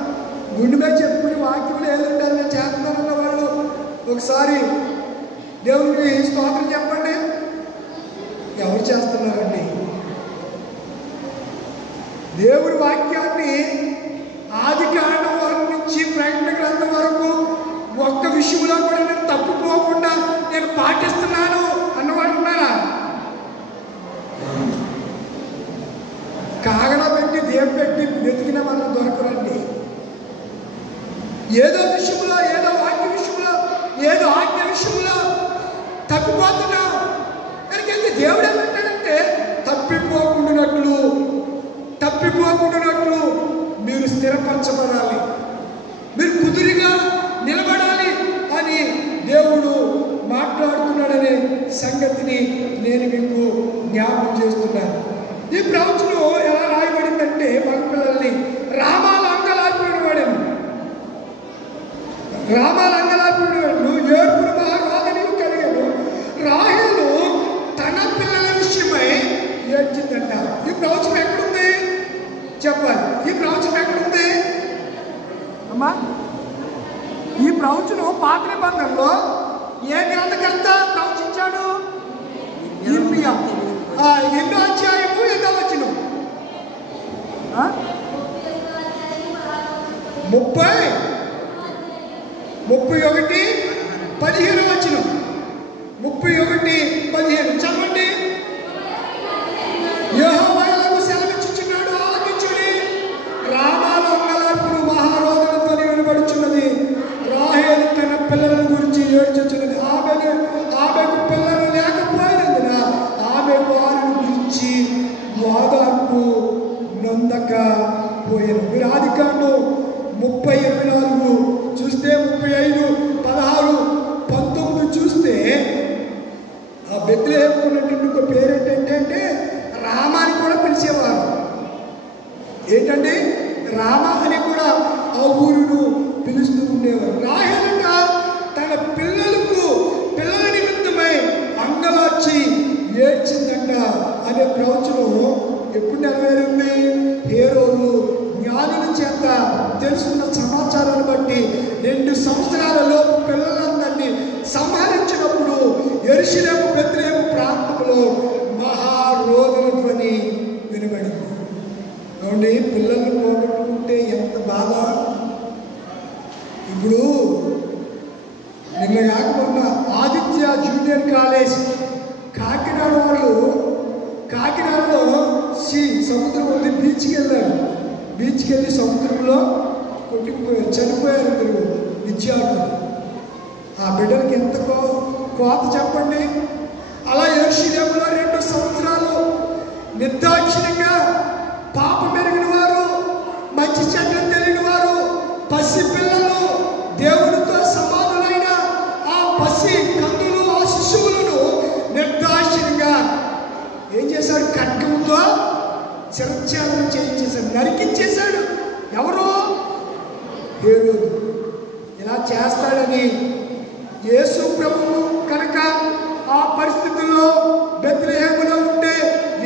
గుండె మీద చెప్పుకుని వాక్యంలో ఏదంటారు నేను చేస్తున్నానన్న వాళ్ళు ఒకసారి దేవుడికి స్తోత్రం చెప్పండి. ఎవరు చేస్తున్నారండి? దేవుడి వాక్యాన్ని ఆది కాండం నుంచి ప్రకటన గ్రంథం వరకు ఒక్క విషయంలో కూడా నేను తప్పుకోకుండా నేను పాటిస్తున్నాను అన్నవాళ్ళు ఉన్నారా? కాగడా పెట్టి దేం పెట్టి వెతికినా మనకు దొరకరండి. ఏదో విషయంలో, ఏదో వాక్య విషయంలో, ఏదో ఆజ్ఞ విషయంలో తప్పిపోతున్నాం. దానికైతే దేవుడు ఏమంటాడంటే తప్పిపోకుండానట్లు మీరు స్థిరపరచబడాలి, మీరు కుదురుగా నిలబడాలి అని దేవుడు మాట్లాడుతున్నాడనే సంగతిని నేను మీకు జ్ఞాపకం చేస్తున్నాను. ఈ ప్రవచనం ఎలా రాయబడిందంటే మగపిల్లల్ని రామాలు అంగలార్పినవాడను, ఏడుపును మహారోదన కలిగను. రాహేలు తన పిల్లల విషయమై ఏడ్చిందంట. ఈ ప్రవచనం ఎక్కడుంది చెప్పాలి? ఈ ప్రవచనం ఎక్కడుంది అమ్మా? ఈ ప్రవచనం పాత నిబంధనలో ఏ గ్రంథకర్త ప్రవచించాడు? ఇర్మియా. 8వ అధ్యాయము 8వ వచనం, 31:15 వచనం, 31:15 చదవండి. యెహోవా ఇలాగు సెలవిచ్చుచున్నాడు, ఆలకించుడి. రామాలో అంగలార్పును మహారోదనతో వినబడుచున్నది. రాహేలు తన పిల్లల గురించి ఏడ్చుచున్నది. ఆమెకు పిల్లలు లేకపోయినందున ఆమె వారిని గురించి ఓదార్పు నొందకపోయాను. మీరు ఆదికాండం 30:24 చూస్తే, 35, 16, 19 చూస్తే ఆ బెత్లెహేము ఉన్నటువంటి ఒక పేరు ఏంటంటే రామాని కూడా పిలిచేవారు. ఏంటంటే రామ అని కూడా ఆ ఊరును పిలుస్తూ ఉండేవారు. రాహేలంట తన పిల్లల నిమిత్తమై అంగలార్చి ఏడ్చిందంట అనే ప్రవచనం ఎప్పుడు నెరవేరింది? హేరోదు జ్ఞానుల చేత తెలుసుకున్న సమాచారాన్ని బట్టి 2 సంవత్సరాల లోపు పిల్లలందరినీ సంహరించినప్పుడు యెరూషలేము బెత్లెహేము ప్రాంతంలో మహారోదన ధ్వని వినబడింది. ఏమండి, పిల్లల్ని పోగొట్టుకుంటే ఎంత బాధ. ఇప్పుడు నిన్న కాకుండా ఆదిత్య జూనియర్ కాలేజ్ కాకినాడ వాళ్ళు కాకినాడలో సముద్రం ఉంది, బీచ్కి వెళ్ళారు. బీచ్కి వెళ్ళి సముద్రంలో కొట్టుకుపోయారు, చనిపోయారు ఇద్దరు విద్యార్థులు. ఆ బిడ్డలకి ఎంత కోత చెప్పండి. అలా యెరూషలేములో 2 సంవత్సరాలు నిర్దాక్షిణ్యంగా పాపం పెరిగిన వారు, మంచి చెడ్డలు తెలియని వారు, పసి పిల్లలు, దేవునితో సమానులైన ఆ పసి కందులు, ఆ శిశువులను నిర్దాక్షిణ్యంగా ఏం చేశాడు? ఖడ్గంతో శిరచ్ఛేదన చేయించేశాడు, నరికించేశాడు. ఎవరు? హేరోదు. ఇలా చేస్తాడని యేసు ప్రభువు కనుక ఆ పరిస్థితుల్లో బెత్లెహేములో ఉంటే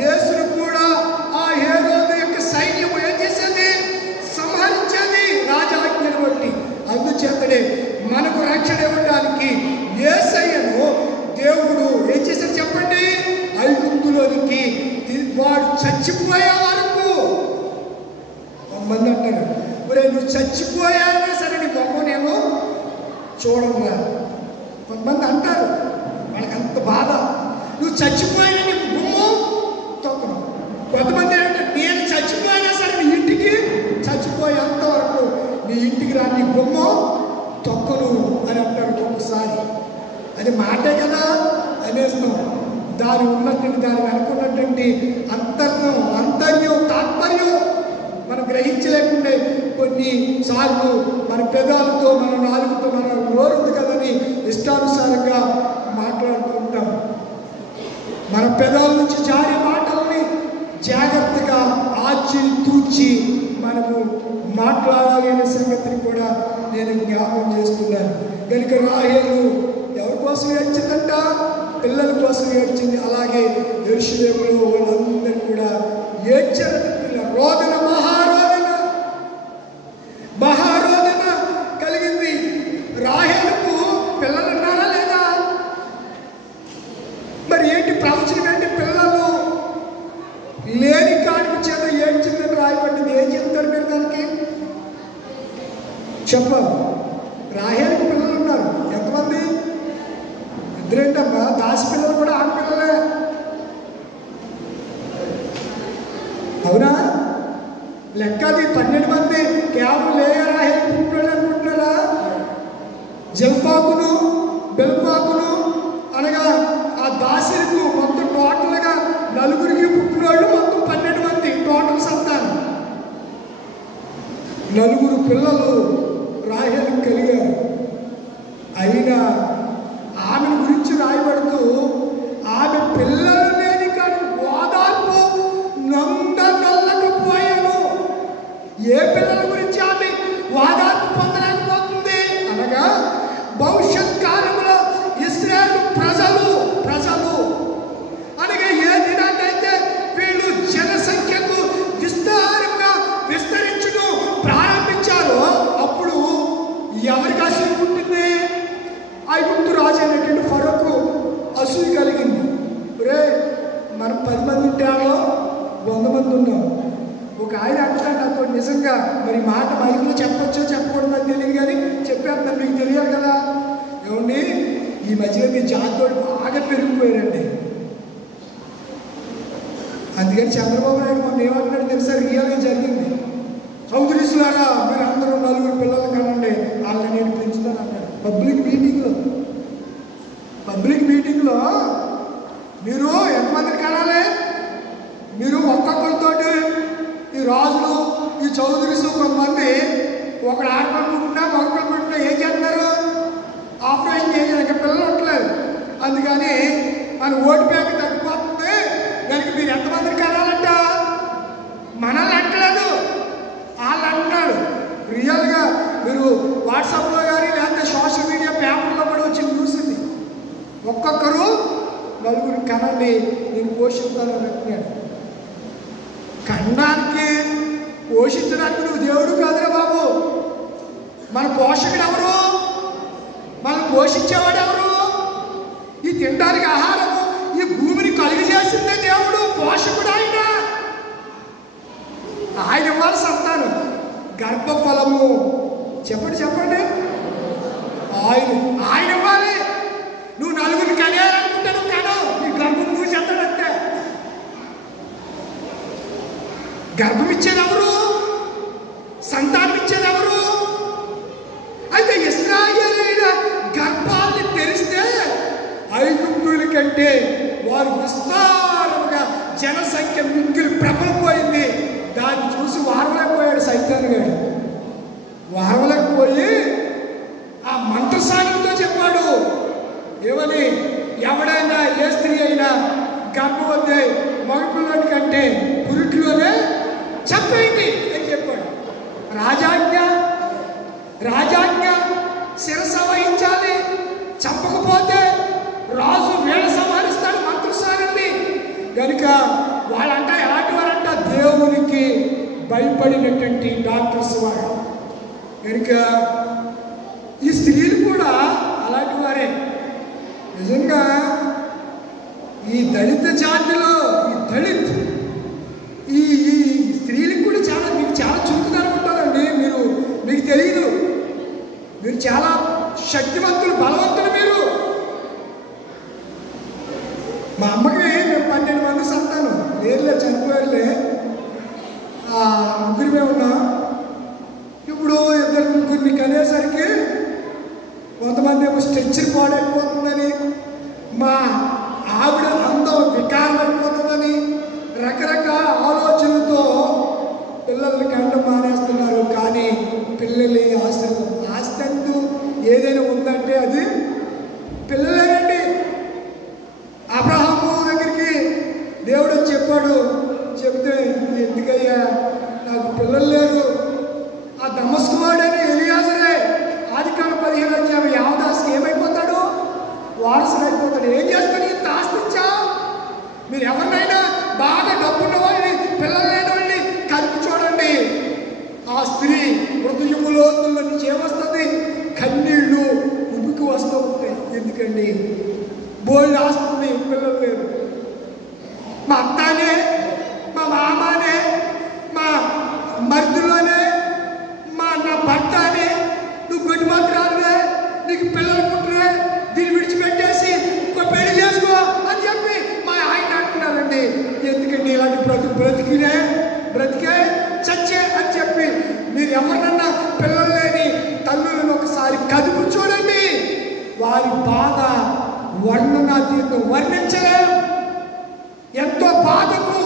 యేసును కూడా ఆ హేరోదు యొక్క సైన్యం ఏం చేసేది? సంహరించేది రాజాజ్ఞను బట్టి. అందుచేతనే మనకు రక్షణ ఇవ్వడానికి యేసయ్యను దేవుడు ఏం చేశాడు చెప్పండి? ఐగుప్తులోనికి వాడు చచ్చిపోయే వరకు. కొంతమంది అంటారు, మరి నువ్వు చచ్చిపోయానే సరే నీ గొప్ప నేను చూడరా. కొంతమంది అంటారు, వాళ్ళకి అంత బాధ. నువ్వు చచ్చిపోయినా నీ గుమ్ము తొక్కను. కొంతమంది ఏంటంటే నేను చచ్చిపోయినా సరే నీ ఇంటికి చచ్చిపోయేంత వరకు నీ ఇంటికి రా, నీ గుమ్ము తొక్కను అని అంటారు. ఒక్కొక్కసారి అది మాటే కదా అనేస్తాం. దాని ఉన్నటువంటి దాని అనుకున్నటువంటి అంతర్యం తాత్పర్యం మనం గ్రహించలేకుండే కొన్నిసార్లు మన పెదాలతో, మన నాలుగుతో, మన నోరుంది కదని ఇష్టానుసారంగా మాట్లాడుతూ ఉంటాం. మన పెదాల నుంచి జారి మాటల్ని జాగ్రత్తగా ఆచి తూచి మనము మాట్లాడాలి అనే సంగతిని కూడా నేను జ్ఞాపకం చేస్తున్నాను. కనుక రాహేలు ఎవరి కోసం ఏడ్చిందంట? పిల్లల కోసం ఏడ్చింది. అలాగే యెరూషలేములో వాళ్ళందరూ కూడా ఏడ్చారు. రోదన, మహారోదన కలిగింది. రాహేలుకు పిల్లలు ఉన్నారా లేదా? మరి ఏంటి ప్రవచనం? అంటే పిల్లలు లేని కాడికి చేత ఏడ్చిందని రాయబడింది. ఏం చెప్తారు మీరు దానికి? చెప్పాలి. రాహేలుకు పిల్లలు ఉన్నారు. ఎంతమంది? ఇద్దరేంటమ్మా, దాసి పిల్లలు కూడా ఆడపిల్లలే. అవునా? లెక్కది 12 మంది కేవలం లేయా రాహేలు పుట్టినోళ్ళు అనుకుంటున్నారా? జల్పాకును బెల్పాకును అనగా ఆ దాసిలకు మొత్తం టోటల్గా 4 పుట్టినోళ్ళు మొత్తం 12 మంది టోటల్ సంతానం. 4 పిల్లలు రాహేలు కలిగారు. అయినా ఆమెను గురించి రాయబడుతూ ఆమె పిల్లలు లేని కానీ ఓదార్పు నొల్లకపోయాను. ఏ పిల్లల గురించి ఆమె ఓదార్పు పొందలేకపోతుంది అనగా భవిష్యత్ కాలంలో ఇశ్రాయేలు ప్రజలు అనగా ఏ దినాన్నైతే వీళ్ళు జనసంఖ్యకు విస్తారంగా విస్తరించడం ప్రారంభించారో అప్పుడు ఎవరికి అసూయ పుట్టింది? ఐగుప్తు రాజు అయినటువంటి ఫరోకు అసూయ కలిగింది. రే, మనం 10 మంది ఉంటామో 100 మంది ఉన్నాం. ఒక ఆయన అంటాడు నాతో, నిజంగా మరి మాట మైకులో చెప్పొచ్చో చెప్పకూడదు నాకు తెలియదు కానీ చెప్పేస్తాను, మీకు తెలియాలి కదా. ఏమండి, ఈ మధ్యలో మీ జాతోడు బాగా పెరిగిపోయారండి. అందుకని చంద్రబాబు నాయుడు మొన్న ఏమంటున్నాడు తెలుసా? రియల్గా జరిగింది. చౌదరీసులారా మీరు అందరూ 4 పిల్లలు కనండి, వాళ్ళని నేను పెంచుతాను అన్నాడు పబ్లిక్ మీటింగ్లో. మీరు ఎంతమందిని కనాలి? మీరు ఒక్కొక్కరితోటి ఈ రాజులు, ఈ చౌదరీసు కొంతమంది ఒకడు ఆడపిల్ల పుట్టినా మగపిల్ల పుట్టినా ఏం చేస్తున్నారు? ఆపరేషన్ చేయాలి. ఇంకా పిల్లలు ఉండలేదు. అందుకని మన ఓటు బ్యాంక్ తగ్గిపోతుంది. దానికి మీరు ఎంతమందిని కనాలంట? మనల్ని అంటలేదు, వాళ్ళు అంటున్నాడు. రియల్గా మీరు వాట్సాప్లో కానీ లేకపోతే సోషల్ మీడియా పేపర్లో కూడా వచ్చి న్యూస్ ఇది. ఒక్కొక్కరు 4 కనండి, నేను పోషిస్తాను అని అంటున్నాడు. ఖండానికి పోషించడానికి నువ్వు దేవుడు కాదురా బాబు. మన పోషకుడు ఎవరు? మనం పోషించేవాడు ఎవరు? ఈ తినడానికి ఆహారము, ఈ భూమిని కలిగి చేసిందే దేవుడు, పోషకుడు ఆయన. ఆయన ఇవ్వాలి సంతానం, గర్భఫలము. చెప్పండి చెప్పండి, ఆయన ఇవ్వాలి. నువ్వు నలుగురిని కనేయాలనుకుంటే నువ్వు కనవు, నీ గర్భం నువ్వు చెందడంటే. గర్భం ఇచ్చేది ఎవరు? సంతానం ఇచ్చేది ఎవరు? అయితే ఇశ్రాయేలీయుల గర్భాన్ని తెరిస్తే ఐగుప్తుల కంటే వారు విస్తారముగా జనసంఖ్య మింగిలి ప్రబలిపోయింది. దాన్ని చూసి వారలేకపోయాడు సైతాన్ గారు. వారలేకపోయి ఆ మంత్రసానులతో చెప్పాడు, ఏమని? ఎవడైనా ఏ స్త్రీ అయినా గర్భవతి మగపిల్లడి కంటే పురుట్లోనే చంపేయండి అని చెప్పాడు. రాజాజ్ఞ శిరస వహించాలి. చంపకపోతే రాజు వేళ సంహరిస్తాడు మంత్రసానుల్ని. కనుక వాళ్ళంట ఎలాంటి వారంట? దేవునికి భయపడినటువంటి డాక్టర్స్ వారు. కనుక ఈ స్త్రీలు కూడా అలాంటి వారే. నిజంగా ఈ దళిత జాతిలో ఈ స్త్రీలకు కూడా మీకు చాలా చురుకుదనం ఉంటారండి. మీకు తెలియదు, మీరు చాలా శక్తివంతులు, బలవంతులు. మీరు మా అమ్మకి 12 మంది సంతానం, లేదులే చనిపోయారులే, ముగ్గురిమే ఉన్నా. ఇప్పుడు 2-3 కనేసరికి కొంతమంది ఏమో స్ట్రెచ్చర్ పాడైపోతుందని, మా ఆవిడ అందం వికారమైపోతుందని రకరకాల ఆలోచనలతో పిల్లల్ని కండం మానేస్తున్నారు. కానీ పిల్లల్ని ఆస్తి అంటూ ఏదైనా ఉందంటే అది పిల్లలేనండి. అబ్రహాము దగ్గరికి దేవుడు చెప్పాడు, చెప్తే ఎందుకయ్యా నాకు పిల్లలు లేరు. ఆ దమస్కు వాడని ఎలియాజరే ఆదికాండం 15 యావదాస్కి ఏమైపోతాడు? వారసుడైపోతాడు. ఏం చేస్తాడు? ఇంత ఆస్తించా? మీరు ఎవరినైనా బాగా డబ్బున్న వాళ్ళని, పిల్లలు లేని వాళ్ళని కలిపి చూడండి. ఆ స్త్రీ హృదయములో నుంచి ఏమొస్తుంది? కన్నీళ్ళు ఉబికి వస్తూ ఉంటాయి. ఎందుకండి? బోల్డ్ ఆస్తుంది, పిల్లలు లేరు. మా అత్తనే, మా మామనే, మా మరుదులోనే, నా భర్త అని, నువ్వు గొడ్డు మాత్రాలే, నీకు పిల్లలు పుట్టరే, దీన్ని విడిచిపెట్టేసి ఇంకో పెళ్లి చేసుకో అని చెప్పి మా ఆయన అంటున్నారండి. ఎందుకండి ఇలాంటి బ్రతికే చచ్చే అని చెప్పి మీరు ఎవరినన్నా పిల్లలు లేని తల్లులను ఒకసారి కదుపు చూడండి. వారి వర్ణనాతీతం వర్ణించలేం. ఎంతో బాధను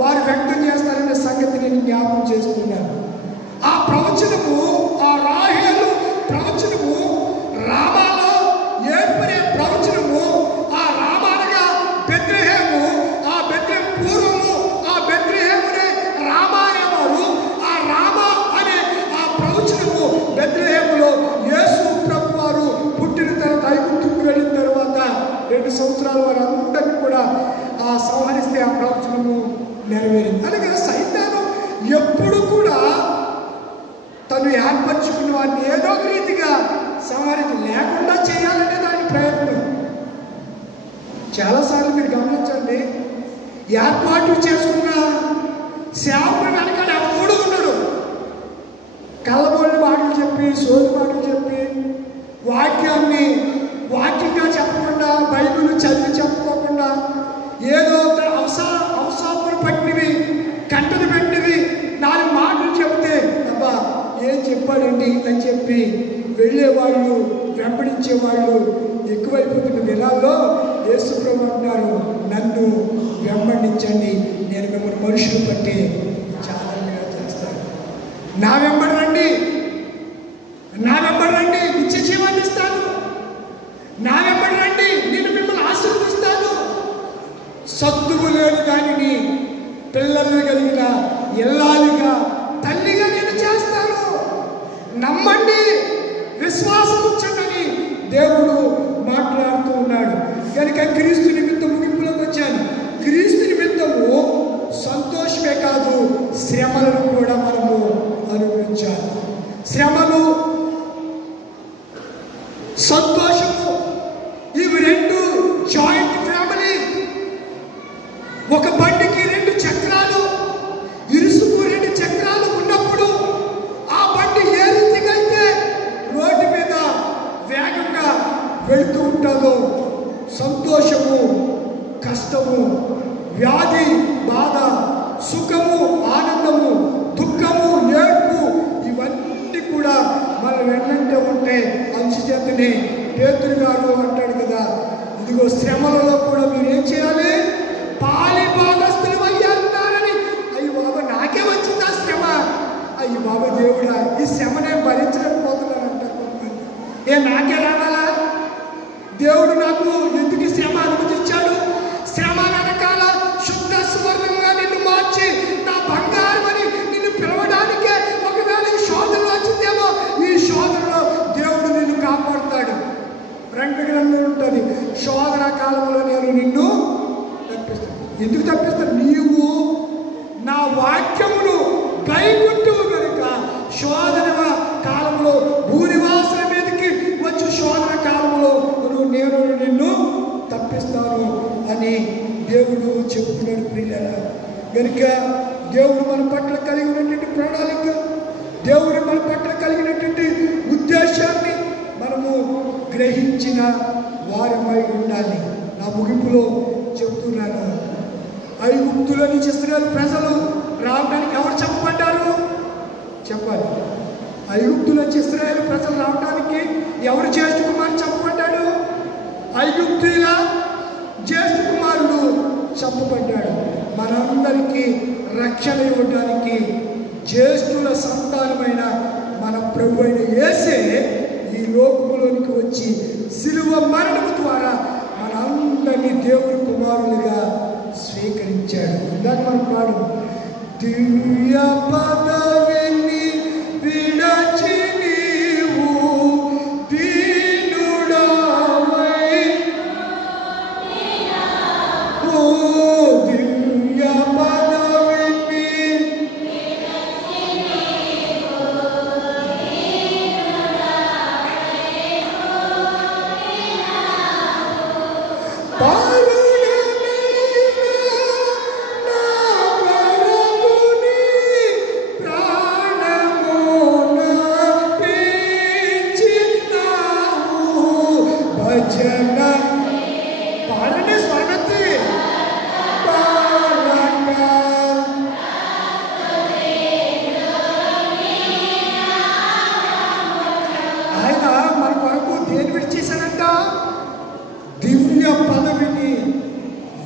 వారు వ్యక్తం చేస్తారనే సంగతి నేను జ్ఞాపకం చేస్తున్నాను. ఆ ప్రవచనము, ఆ రాహేలు ప్రవచనము, రామాలో ఏర్పడే ప్రవచనము, ఆ రామానగా బెత్లెహేము, ఆ బెత్లెహేము పూర్వము, ఆ బెత్లెహేమునే రామాయవారు, ఆ రామ అనే ఆ ప్రవచనము బెత్లెహేములో యేసు ప్రభు వారు పుట్టిన తర్వాత ఐగుప్తుకు వెళ్ళిన తర్వాత 2 సంవత్సరాలు వారందరినీ కూడా సంహరిస్తే ఆ ప్రవచనము నెరవేరింది. అలాగే సైతాను ఎప్పుడు కూడా తను ఏర్పరచుకున్న వారిని ఏదో ఒక రీతిగా సంహరించి లేకుండా చేయాలనే దాని ప్రయత్నం. చాలాసార్లు మీరు గమనించండి, ఏర్పాటు చేసుకున్న సేవకుడు వెనకాల ఎప్పుడు ఉన్నాడు. కళ్ళబోళ్ళ మాటలు చెప్పి, సోది మాటలు చెప్పి, వాక్యంగా చెప్పకుండా, బైబిల్ చదివి చెప్పుకోకుండా, ఏదో అవసరాలు పట్టినవి, కంటలు పెట్టినవి 4 మాటలు చెప్తే అబ్బా ఏం చెప్పాడండి అని చెప్పి వెళ్ళేవాళ్ళు, వెంబడించేవాళ్ళు ఎక్కువైపోతున్న దినాల్లో యేసు ప్రభు అంటున్నారు, నన్ను వెంబడించండి, నేను మిమ్మల్ని మనుషులు బట్టి చాలా చేస్తాను. నా వెంబడి రండి, నిత్య జీవాన్ని ఇస్తాను. నా వెంబడి రండి, నేను మిమ్మల్ని ఆశీర్వదిస్తాను. సత్తువు లేని దానిని పిల్లల్ని కలిగిన ఇల్లాలిగా, తల్లిగా నేను చేస్తాను. నమ్మండి, విశ్వాసం ఉంచండి దేవుడు మాట్లాడుతూ ఉన్నాడు. కనుక క్రీస్తు నిమిత్తం ముగింపులోకి వచ్చాను. క్రీస్తు నిమిత్తము సంతోషమే కాదు, శ్రమలను కూడా మనము అనుభవించాలి. శ్రమలు, సంతోషము, ఇవి 2 జాయింట్ ఫ్యామిలీ. ఒక బండికి 2 చక్రాలు. ఇరు మనిషి చేతనే పేతురు గారు అంటాడు కదా, ఇదిగో శ్రమలలో కూడా మీరు ఏం చేయాలి, పాలి భాగస్తులు అయ్యారని. అయ్యి బాబా నాకే వచ్చిందా శ్రమ, అయ్యి బాబా దేవుడా ఈ శ్రమ నేను భరించలేకపోతున్నానంటారు. నాకే రావాలా, దేవుడు నాకు ఎందుకు శ్రమ అనుమతించాడు, శ్రమ వెనకాల శుద్ధ సువర్ణంగా నిన్ను మార్చి నా బంగారం అని నిన్ను పిలవడానికే ఒకవేళ ఈ శోధనలో వచ్చిందేమో, ఈ శోధనలో దేవుడు నిన్ను కాపాడుతాడు. రెండు గ్రంథం ఉంటుంది, శోధన కాలంలో నేను నిన్ను తప్పిస్తాను. ఎందుకు తప్పిస్తాను, నీవు నా వాక్యమును కైకుంటువు కనుక శోధన కాలంలో భూనివాసుల మీదకి వచ్చి శోధన కాలంలో నేను నిన్ను తప్పిస్తాను అని దేవుడు చెబుతున్నాడు. ప్రియులారా, కనుక దేవుడు మన పట్ల కలిగినటువంటి ప్రణాళిక, దేవుడు మన పట్ల కలిగినటువంటి ఉద్దేశాన్ని మనము గ్రహించిన వారమై ఉండాలి. నా ముగింపులో చెబుతున్నాను, ఐగుప్తులో నుంచి ఇశ్రాయేలు ప్రజలు రావడానికి ఎవరు చెప్పబడ్డారు చెప్పాలి. ఐగుప్తులో నుంచి ఇశ్రాయేలు ప్రజలు రావడానికి ఎవరు జ్యేష్ఠ కుమారుడు చెప్పబడ్డాడు, ఐగుప్తుల జ్యేష్ఠ కుమారుడు చెప్పబడ్డాడు. మనందరికీ రక్షణ ఇవ్వడానికి జ్యేష్ఠుల సంతానమైన మన ప్రభు అయిన యేసే ఈ లోకములోనికి వచ్చి శిలువ మరణము ద్వారా మనందరినీ దేవుని కుమారులుగా స్వీకరించాడు. ఇందాక మనం పాడు, దివ్య పదవిని విడచి నీవు దీనుడవై, ఓ దివ్య పదవిని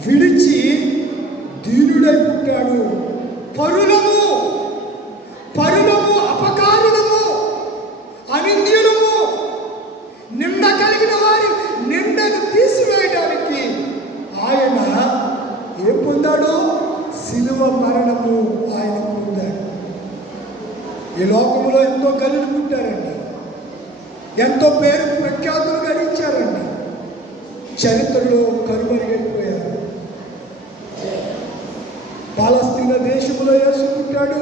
విడిచి దీనుడై పుట్టాడు. పరులము అపకారులము అనింద్యులము నింద కలిగిన వారి నిందను తీసివేయడానికి ఆయన ఏం పొందాడు, శిలువ మరణము ఆయన పొందాడు. ఈ లోకంలో ఎంతో గనులు పుట్టారండి, ఎంతో పేరు ప్రఖ్యాతులు గడించారండి, చరిత్రలో కనుమరుగైపోయారు. పాలస్తీనా దేశంలో యేసు పుట్టాడు.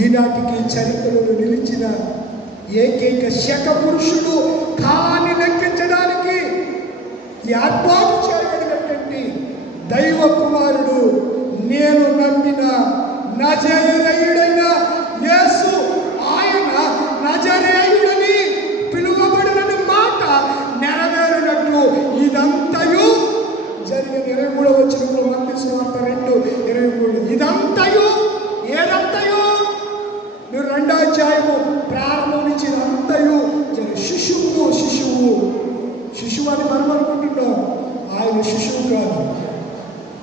ఈనాటికి చరిత్రలో నిలిచిన ఏకైక శక పురుషుడు, కాలాన్ని లెక్కించడానికి ఏర్పాటు చేయబడినటువంటి దైవ కుమారుడు, నేను నమ్మిన నజరేయుడైన యేసు, ఆయన నజరేయుడని పిలువబడిన మాట నెరవేరినట్లు ఇదంతయు జరిగిన 23వ వచనంలో మత్తయి సువార్త 2:23 ఇదంతయు ఏదంతయు మీరు 2వ అధ్యాయము ప్రారంభం నుంచి ఇదంతయు శిశువు అని మనం అనుకుంటున్నాం. ఆయన శిశువు కాదు,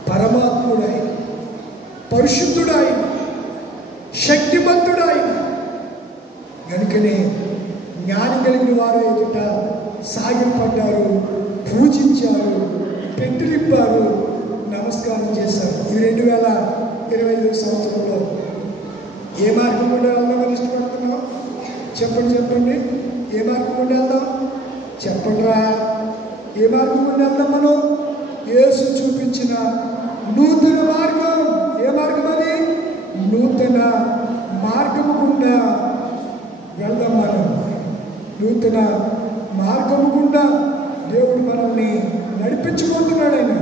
పరమాత్ముడైన, పరిశుద్ధుడైన, శక్తిమంతుడైన. కనుకనే జ్ఞానం కలిగిన వారు ఎదుట సాగిపడ్డారు, పూజించారు, పెట్టిలిప్పారు, నమస్కారం చేశారు. ఈ 2025 సంవత్సరంలో ఏ మార్గం గుండా వెళ్దామని ఇష్టపడుతున్నాం? చెప్పండి, ఏ మార్గం గుండా వెళ్దాం? చెప్పండిరా, ఏ మార్గం గుండా వెళ్దాం? మనం యేసు చూపించిన నూతన మార్గం. ఏ మార్గం అది? నూతన మార్గము గుండా వెళ్దాం. మనం నూతన మార్గము గుండా దేవుడు మనల్ని నడిపించబోతున్నాడు. ఆయన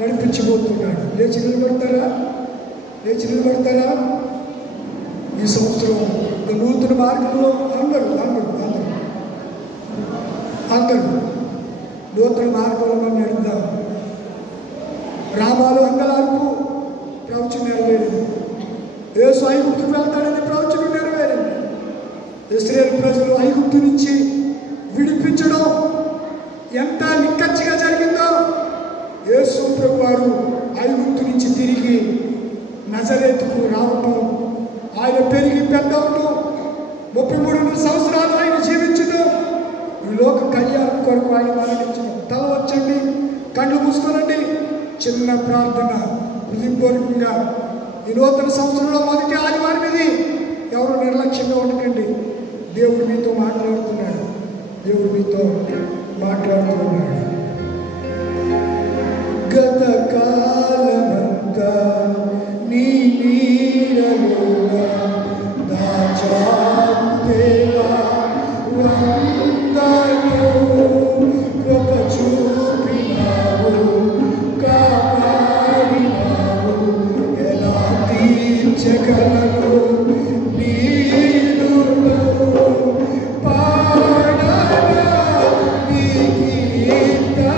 నడిపించబోతున్నాడు. లేచి నిలబడతారా? ఈ సంవత్సరం నూతన మార్గంలో అందరూ నూతన మార్గంలో మనం నడుద్దాం. రామాలు అంగలార్పు ప్రవచనం నెరవేరింది. యేసు ఐగుప్తుకు వెళ్తాడని ప్రవచనం నెరవేరింది. ఇశ్రాయేలు ప్రజలు ఐగుప్తు నుంచి విడిపించడం ఎంత నిక్కచ్చిగా జరిగిందో, యేసు ప్రభువారు ఐగుప్తు నుంచి తిరిగి నజరేతుకు రావటం, ఆయన పెరిగి పెద్ద అవటం, 33 సంవత్సరాలు ఆయన జీవించడం, ఈ లోక కళ్యాణం కొరకు ఆయన మరణించడం. తల వచ్చండి, కళ్ళు మూసుకోనండి. చిన్న ప్రార్థన హృదయపూర్వకంగా ఈ నూతన సంవత్సరంలో మొదటి ఆదివారం ఇది. ఎవరు నిర్లక్ష్యంగా ఉండకండి. దేవుడు మీతో మాట్లాడుతున్నాడు. దేవుడు మీతో మాట్లాడుతున్నాడు. గత కాలమంతా నీ నీడలోనా దాచావు దేవా, వందనాలు. కృప చూపినావు, కాపాడినావు, ఎలా తీర్చగలను నీరులో పాడనా నీ కీర్తన,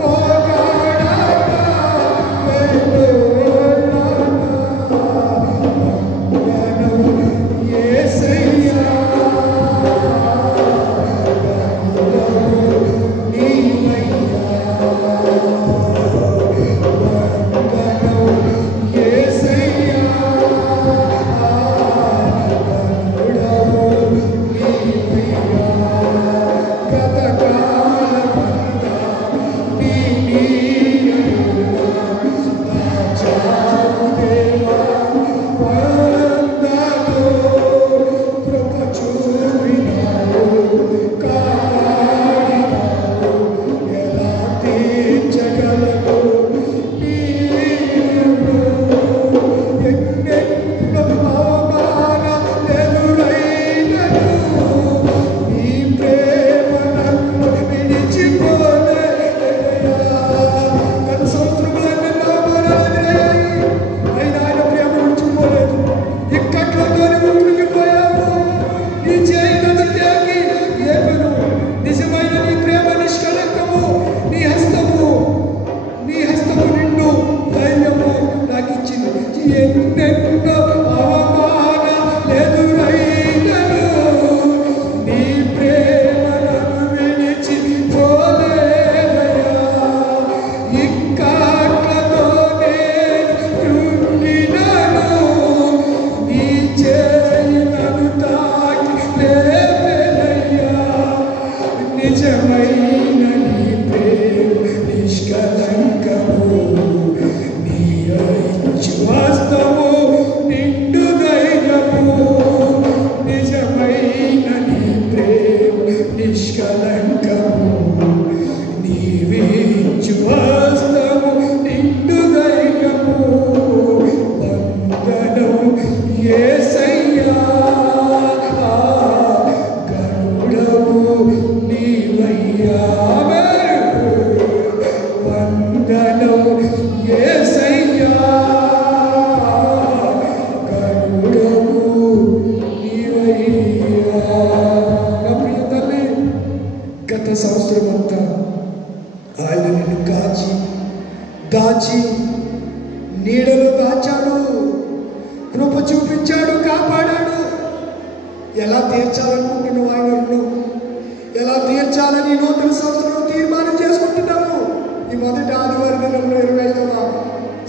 పోగడనా వెలువడనా, వందనం యేసయ్యా, దాచి నీడలో దాచాడు, కృప చూపించాడు, కాపాడాడు. ఎలా తీర్చాలనుకుంటున్నావు ఆయన రుణం? ఎలా తీర్చాలని నూతన సంవత్సరంలో తీర్మానం చేసుకుంటున్నాము? ఈ మొదటి ఆదివారం దినంలో 25వ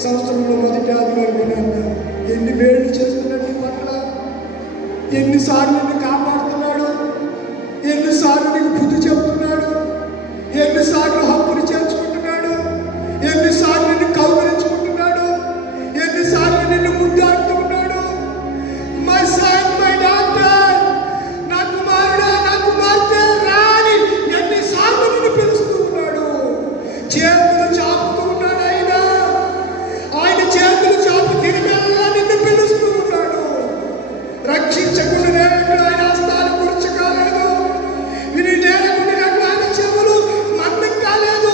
సంవత్సరంలో మొదటి ఆదివారం దినాన్ని ఎన్ని వేళ్ళు చేస్తున్నాడు నీ పట్ల? ఎన్నిసార్లు నిన్ను కాపాడుతున్నాడు? ఎన్నిసార్లు నీకు బుద్ధి చెప్తున్నాడు? ఎన్నిసార్లు హక్కును చేర్చుకుంటున్నాడు? ఎన్నిసార్లు నిన్ను కౌగిలించుకుంటున్నాడు? ఎన్నిసార్లు నిన్ను ముద్దాడుతున్నాడు? మై సన్, మై డాటర్, నా కుమారుడా, నా కుమార్తె రాని ఎన్నిసార్లు నిన్ను పిలుస్తూ ఉన్నాడు. చేతులు చాపుతూ ఉన్నాడు ఆయన. ఆయన చేతులు చాపు తిరిగల్లా నిన్ను పిలుస్తూ ఉన్నాడు. రక్షించకుండా నేరకుడు ఆయన హస్తాలు కూర్చు కాలేదు. విని నేరకుడినట్లు ఆయన చెవులు మందం కాలేదు.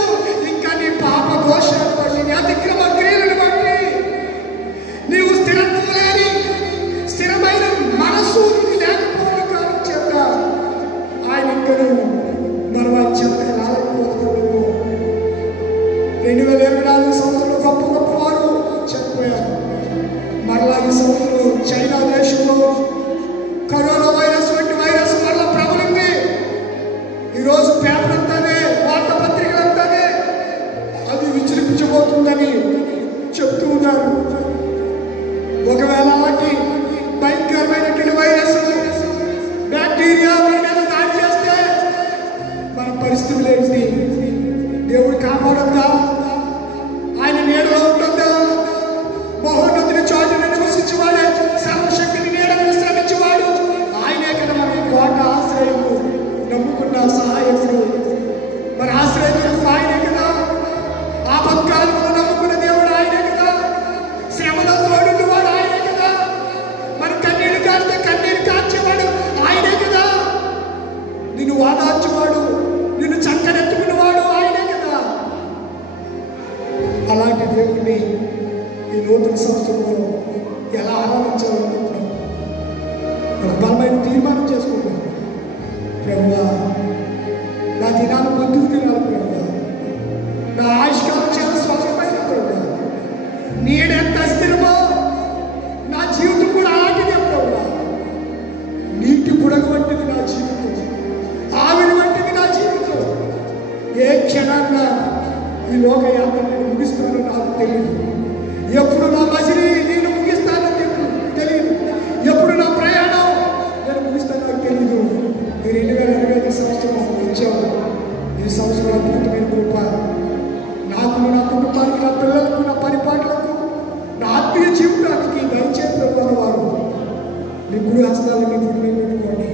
ఈ నూతన సంవత్సరంలో ఎలా ఆరాధించాలనుకుంటున్నాం? ఒక బలమైన తీర్మానం చేసుకుంటాం. ప్రభువా, నా దినాలు పొద్దుకు తినాలి ప్రభువా, నా ఆయుష్కాలం చాలా స్వచ్ఛమైన ప్రభువా, నీడెంత అస్థిరమో నా జీవితం కూడా అలాంటిదే ప్రభువా. నీటి బుడగ వంటిది నా జీవితం, ఆవిరి వంటిది నా జీవితం. ఏ క్షణాన్న ఈ లోక యాత్ర నేను ముగిస్తానో నాకు తెలియదు. ఎప్పుడు నా మజిలీ నేను ముగిస్తానో తెలియదు. ఎప్పుడు నా ప్రయాణం నేను ముగిస్తానో నాకు తెలియదు. మీరు 2025 సంవత్సరం ఇచ్చావు. ఈ సంవత్సరం అద్భుతమైన కృప నాకు, నా కుటుంబానికి, నా పిల్లలకు, నా పరిపాట్లకు, నా ఆత్మీయ జీవితానికి దయచేసిన వారు మీ గురు హస్తాలు మీ గుడి మీద పెట్టుకోండి.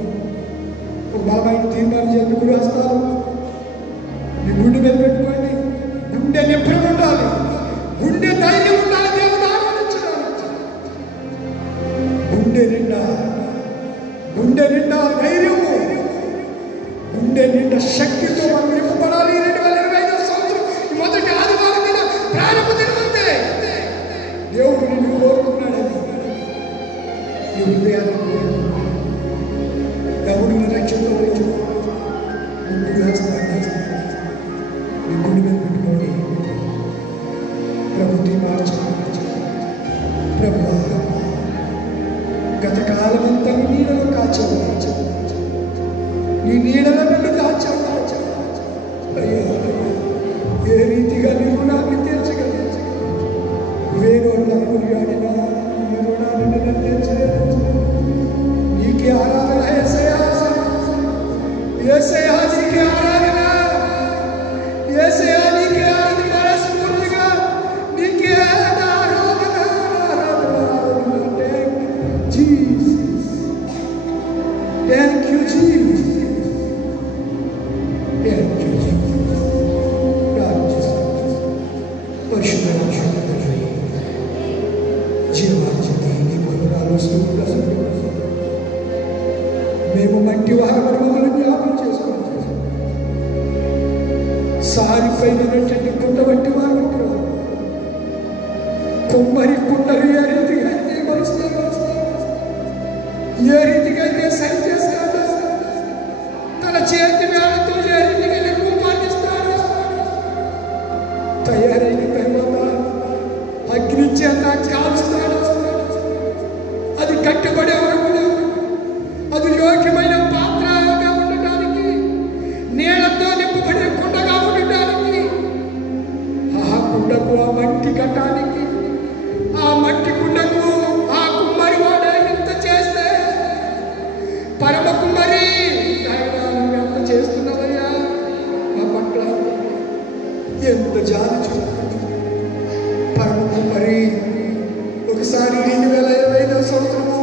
ఒక బలమైన తీర్మానం చేయండి. గురు హస్తాలు మీ గుండె మీద పెట్టుకోండి. గుండె నింపడం ఉండాలి, గుండె ధైర్యం ఉండాలి. దేవుడు ఆరాధించడానికి గుండె నిండా ధైర్యము, గుండె నిండా శక్తితో మనం నింపబడాలి. 2025 సంవత్సరం మొదటి ఆదివారం మీద ప్రారంభ దినమంతే దేవుడు నిన్ను కోరుకున్నాడని నీ హృదయాన్ని కోరుకున్నాడు. ఎవడు రక్షణలో వచ్చి మీ గుడి మీద పెట్టుకోండి. ప్రభు ప్రభు గత కాలం అంతా నీ నీడలో కాచావు, నీ నీడలో నన్ను కాచావు. అయ్యో, ఏ రీతిగా నీ రుణాన్ని తీర్చగలవు? వేరు ఆడినా నీ రుణాన్ని నేను తీర్చలేదు. నీకే ఆరాధన యేసయ్యా, యేసయ్యా నీకే ఆరాధన, యేసయ్యా నీకే ఆరాధన, మనస్ఫూర్తిగా నీకే ఆరాధన. Thank you, Jesus. Thank you, Jesus. మేము మట్టి వాహనం మమ్మల్ని జ్ఞాపకం చేసుకుంటాం. సారిపోయినటువంటి కుండ వంటి వారు కుమ్మరి కుండలు ఏ రీతిగా అయితే మరుస్తారు, ఏ రీతిగా అయితే సరి చేస్తాడు, తన చేతి వేళతో ఏ రీతిగా రూపాన్నిస్తాడు. తయారైన తర్వాత అగ్ని చేత కాల్స్తాడు. అది కట్టుబడే వరకు అది యోగ్యమైన పాత్రగా ఉండటానికి, నీళ్లతో నింపబడే కుండగా ఉండటానికి, ఆ కుండకు ఆ మట్టి కట్టానికి, ఆ మట్టి కుండకు ఆ కుమ్మరి వాడు ఎంత చేస్తే, పరమ కుమ్మరి ఆయన ఎంత చేస్తున్నావయ్యా మా పట్ల, ఎంత జాలి చూడండి. పరమ కుమ్మరి ఒకసారి 2025 సంవత్సరము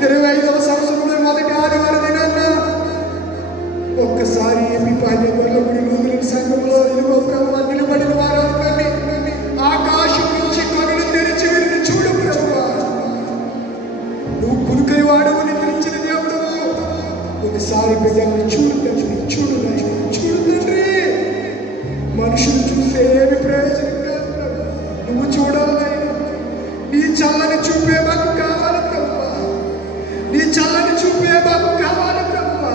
25వ సంవత్సరంలో మొదటి ఆదివారం దినాన్న ఒక్కసారి మీ పాదములపై నూతన సంఘంలో ఇదిగో ప్రభువా నిలబడిన వారందరినీ ఆకాశం నుంచి కనులు తెరిచి వీరిని చూడు ప్రభువా. నువ్వు కునుకై వాడవు, నిద్రించిన దేవుడు. ఒకసారి బిడ్డల్ని చూడు తండ్రి, చూడు చూడు తండ్రి. మనుషులు చూస్తే ఏమి ప్రయోజనం కాదు ప్రభువా, నువ్వు చూడాలి. నీ చల్లని చూపే మాకు కావాలి ప్రభువా, నీ చల్లని చూపే మాకు కావాలి ప్రభువా.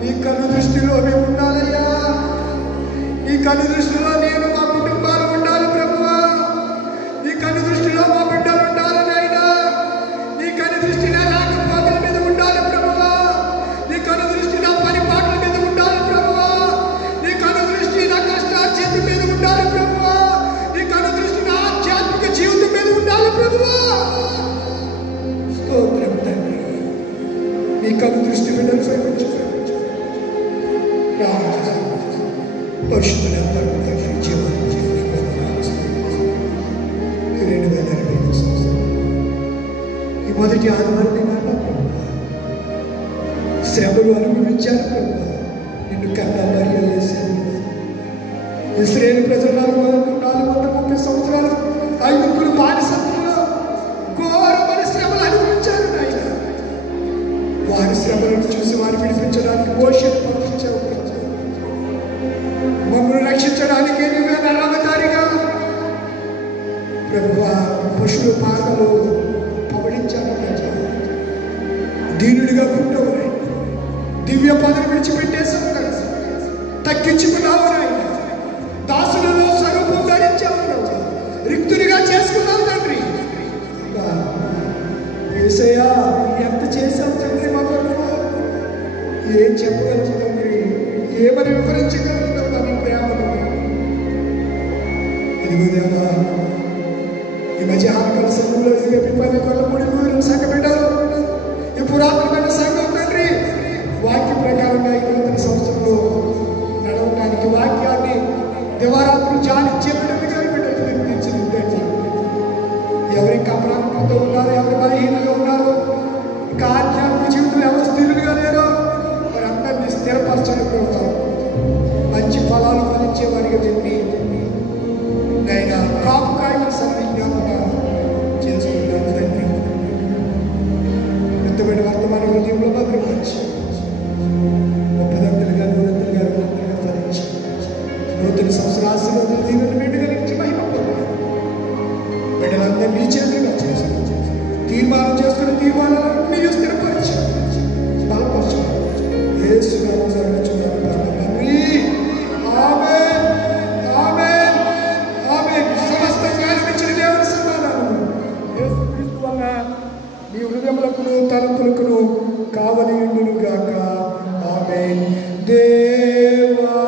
నీ కను దృష్టిలో మేము ఉండాలయ్యా, నీ కను దృష్టిలో నేను మా కుటుంబాలు ఉండాలి ప్రభువా. నీ కను దృష్టిలో మా బిడ్డలు ఉండాలి నాయనా. నీ కను దృష్టి నా రాకపోకల మీద ఉండాలి ప్రభువా. నీ కను దృష్టి నా పరిపాట్ల మీద ఉండాలి ప్రభువా. నీ కను దృష్టి నా కష్టార్జిత మీద ఉండాలి ప్రభువా. నీ కను దృష్టి నా ఆధ్యాత్మిక జీవితం మీద ఉండాలి ప్రభువా. స్తోత్రం తండ్రి. నీ కను దృష్టి బిడ్డలు సేవించు పరిశుద్ధుల జీవనం 2025 సంవత్సరం ఈ మొదటి ఆదివారం దినాన శ్రమలు అనుభవించారు ప్రభువా. నిన్ను కన్నా మర్యాద చేశాను. ఇశ్రాయేలు ప్రజలు 430 సంవత్సరాలు ఐగుప్తుల బానిసత్వంలో ఘోరమైన శ్రమలు అనుభవించారు నాయన. వారి శ్రమలను చూసి వారిని విడిపించడానికి మోషేను పంపించావు. మమ్మల్ని రక్షించడానికి నీవే నరవతారిగా పశువుల పాకలు పవడించాను ప్రజ దీనుడిగా పుట్టవు దివ్య పదవి విడిచిపెట్టేశావు కదా, తగ్గించుకున్నావు నాయన, దాసులలో స్వరూపం ధరించావు, రిక్తుడిగా చేసుకున్నావు తండ్రి. యేసయ్యా ఎంత చేశావు తండ్రి మా కొరకు, ఏం చెప్పగలవు తండ్రి, ఏమని వివరించగలుగుతావు నీ ప్రేమను. ఇదిగో దేవా, ఈ మధ్య ఆకలి సంఘంలో పిల్లల కొల్ల ముడి సంఘపెట్టారు, ఈ పురాతనమైన సంఘం తండ్రి వాక్య ప్రకారంగా ఈ నూతన సంవత్సరంలో నడవడానికి వాక్యాన్ని దివారాత్రులు జాలించేటట్టుగా బిడ్డలు నిర్మించింది తండ్రి. ఎవరికి అప్రాంతంతో ఉన్నారో, ఎవరి బలహీనంగా ఉన్నారో, ఇంకా ఆధ్యాత్మిక జీవితంలో ఎవరు స్థిరులుగా లేరో వారందరినీ స్థిరపరచని ప్రభుత్వం మంచి ఫలాలు ఫలించే వారిగా చెప్పి నేను కాపు కాయలు సన్నిజ్ఞాపంగా చేసుకుంటాను తండ్రి. ఎంతబడి వర్తమాన హృదయంలో భద్రపరిచి పదంతులుగా నూరంతులుగా నూరంతులుగా ఫలించి నూతన సంవత్సర ఆశీర్వాదాలు దీవెనలు మెండుగా నుంచి మహిమ పొందాలి. బిడ్డలందరూ నీ చేతులుగా చేసుకుని తీర్మానం చేసుకుని తీర్మానాలన్నీ స్థిరపరిచి బలపరచు. యేసు నామములో చూడాలి తండ్రి. ఆమేన్, ఆమేన్, ఆమేన్. సమస్త జ్ఞానమిచ్చిన దేవుని సమాధానము యేసుక్రీస్తు వలన మీ హృదయములకును తలంపులకును కావలి ఉండును గాక. ఆమేన్. దేవా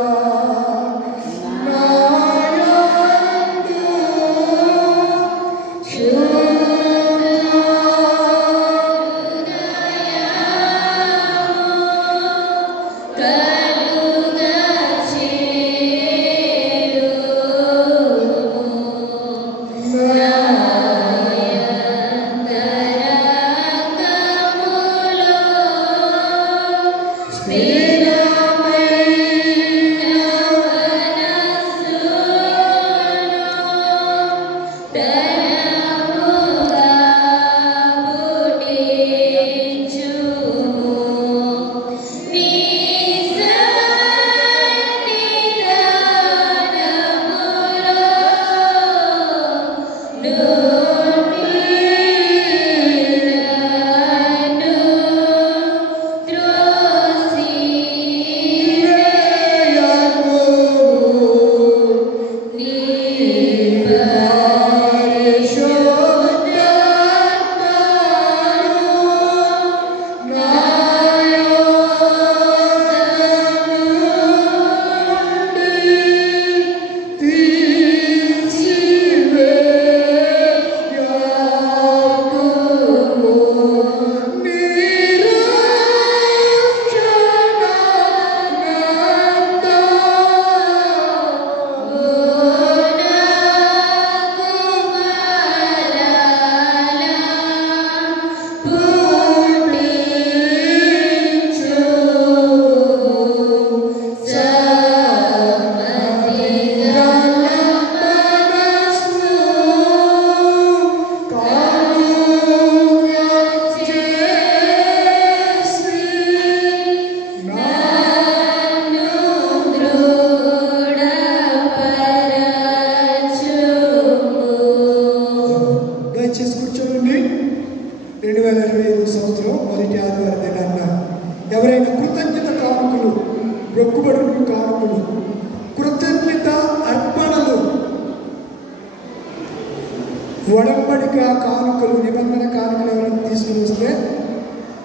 ఒడంబడిక కానుకలు నిబంధన కానుకలు ఎవరైనా తీసుకుని వస్తే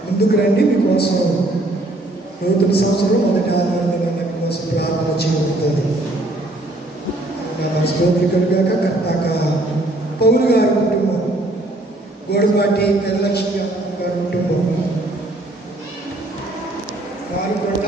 ముందుకు రండి. మీకోసం నూతన సంవత్సరం మొదటి ఆదివారం మీకోసం ప్రార్థన చేయబడుతుంది. స్తోత్రికులుగాక కర్తాక పౌలు గారి కుటుంబం, గోడపాటి పెదలక్ష్మి గారి కుటుంబం, పాల్గొండ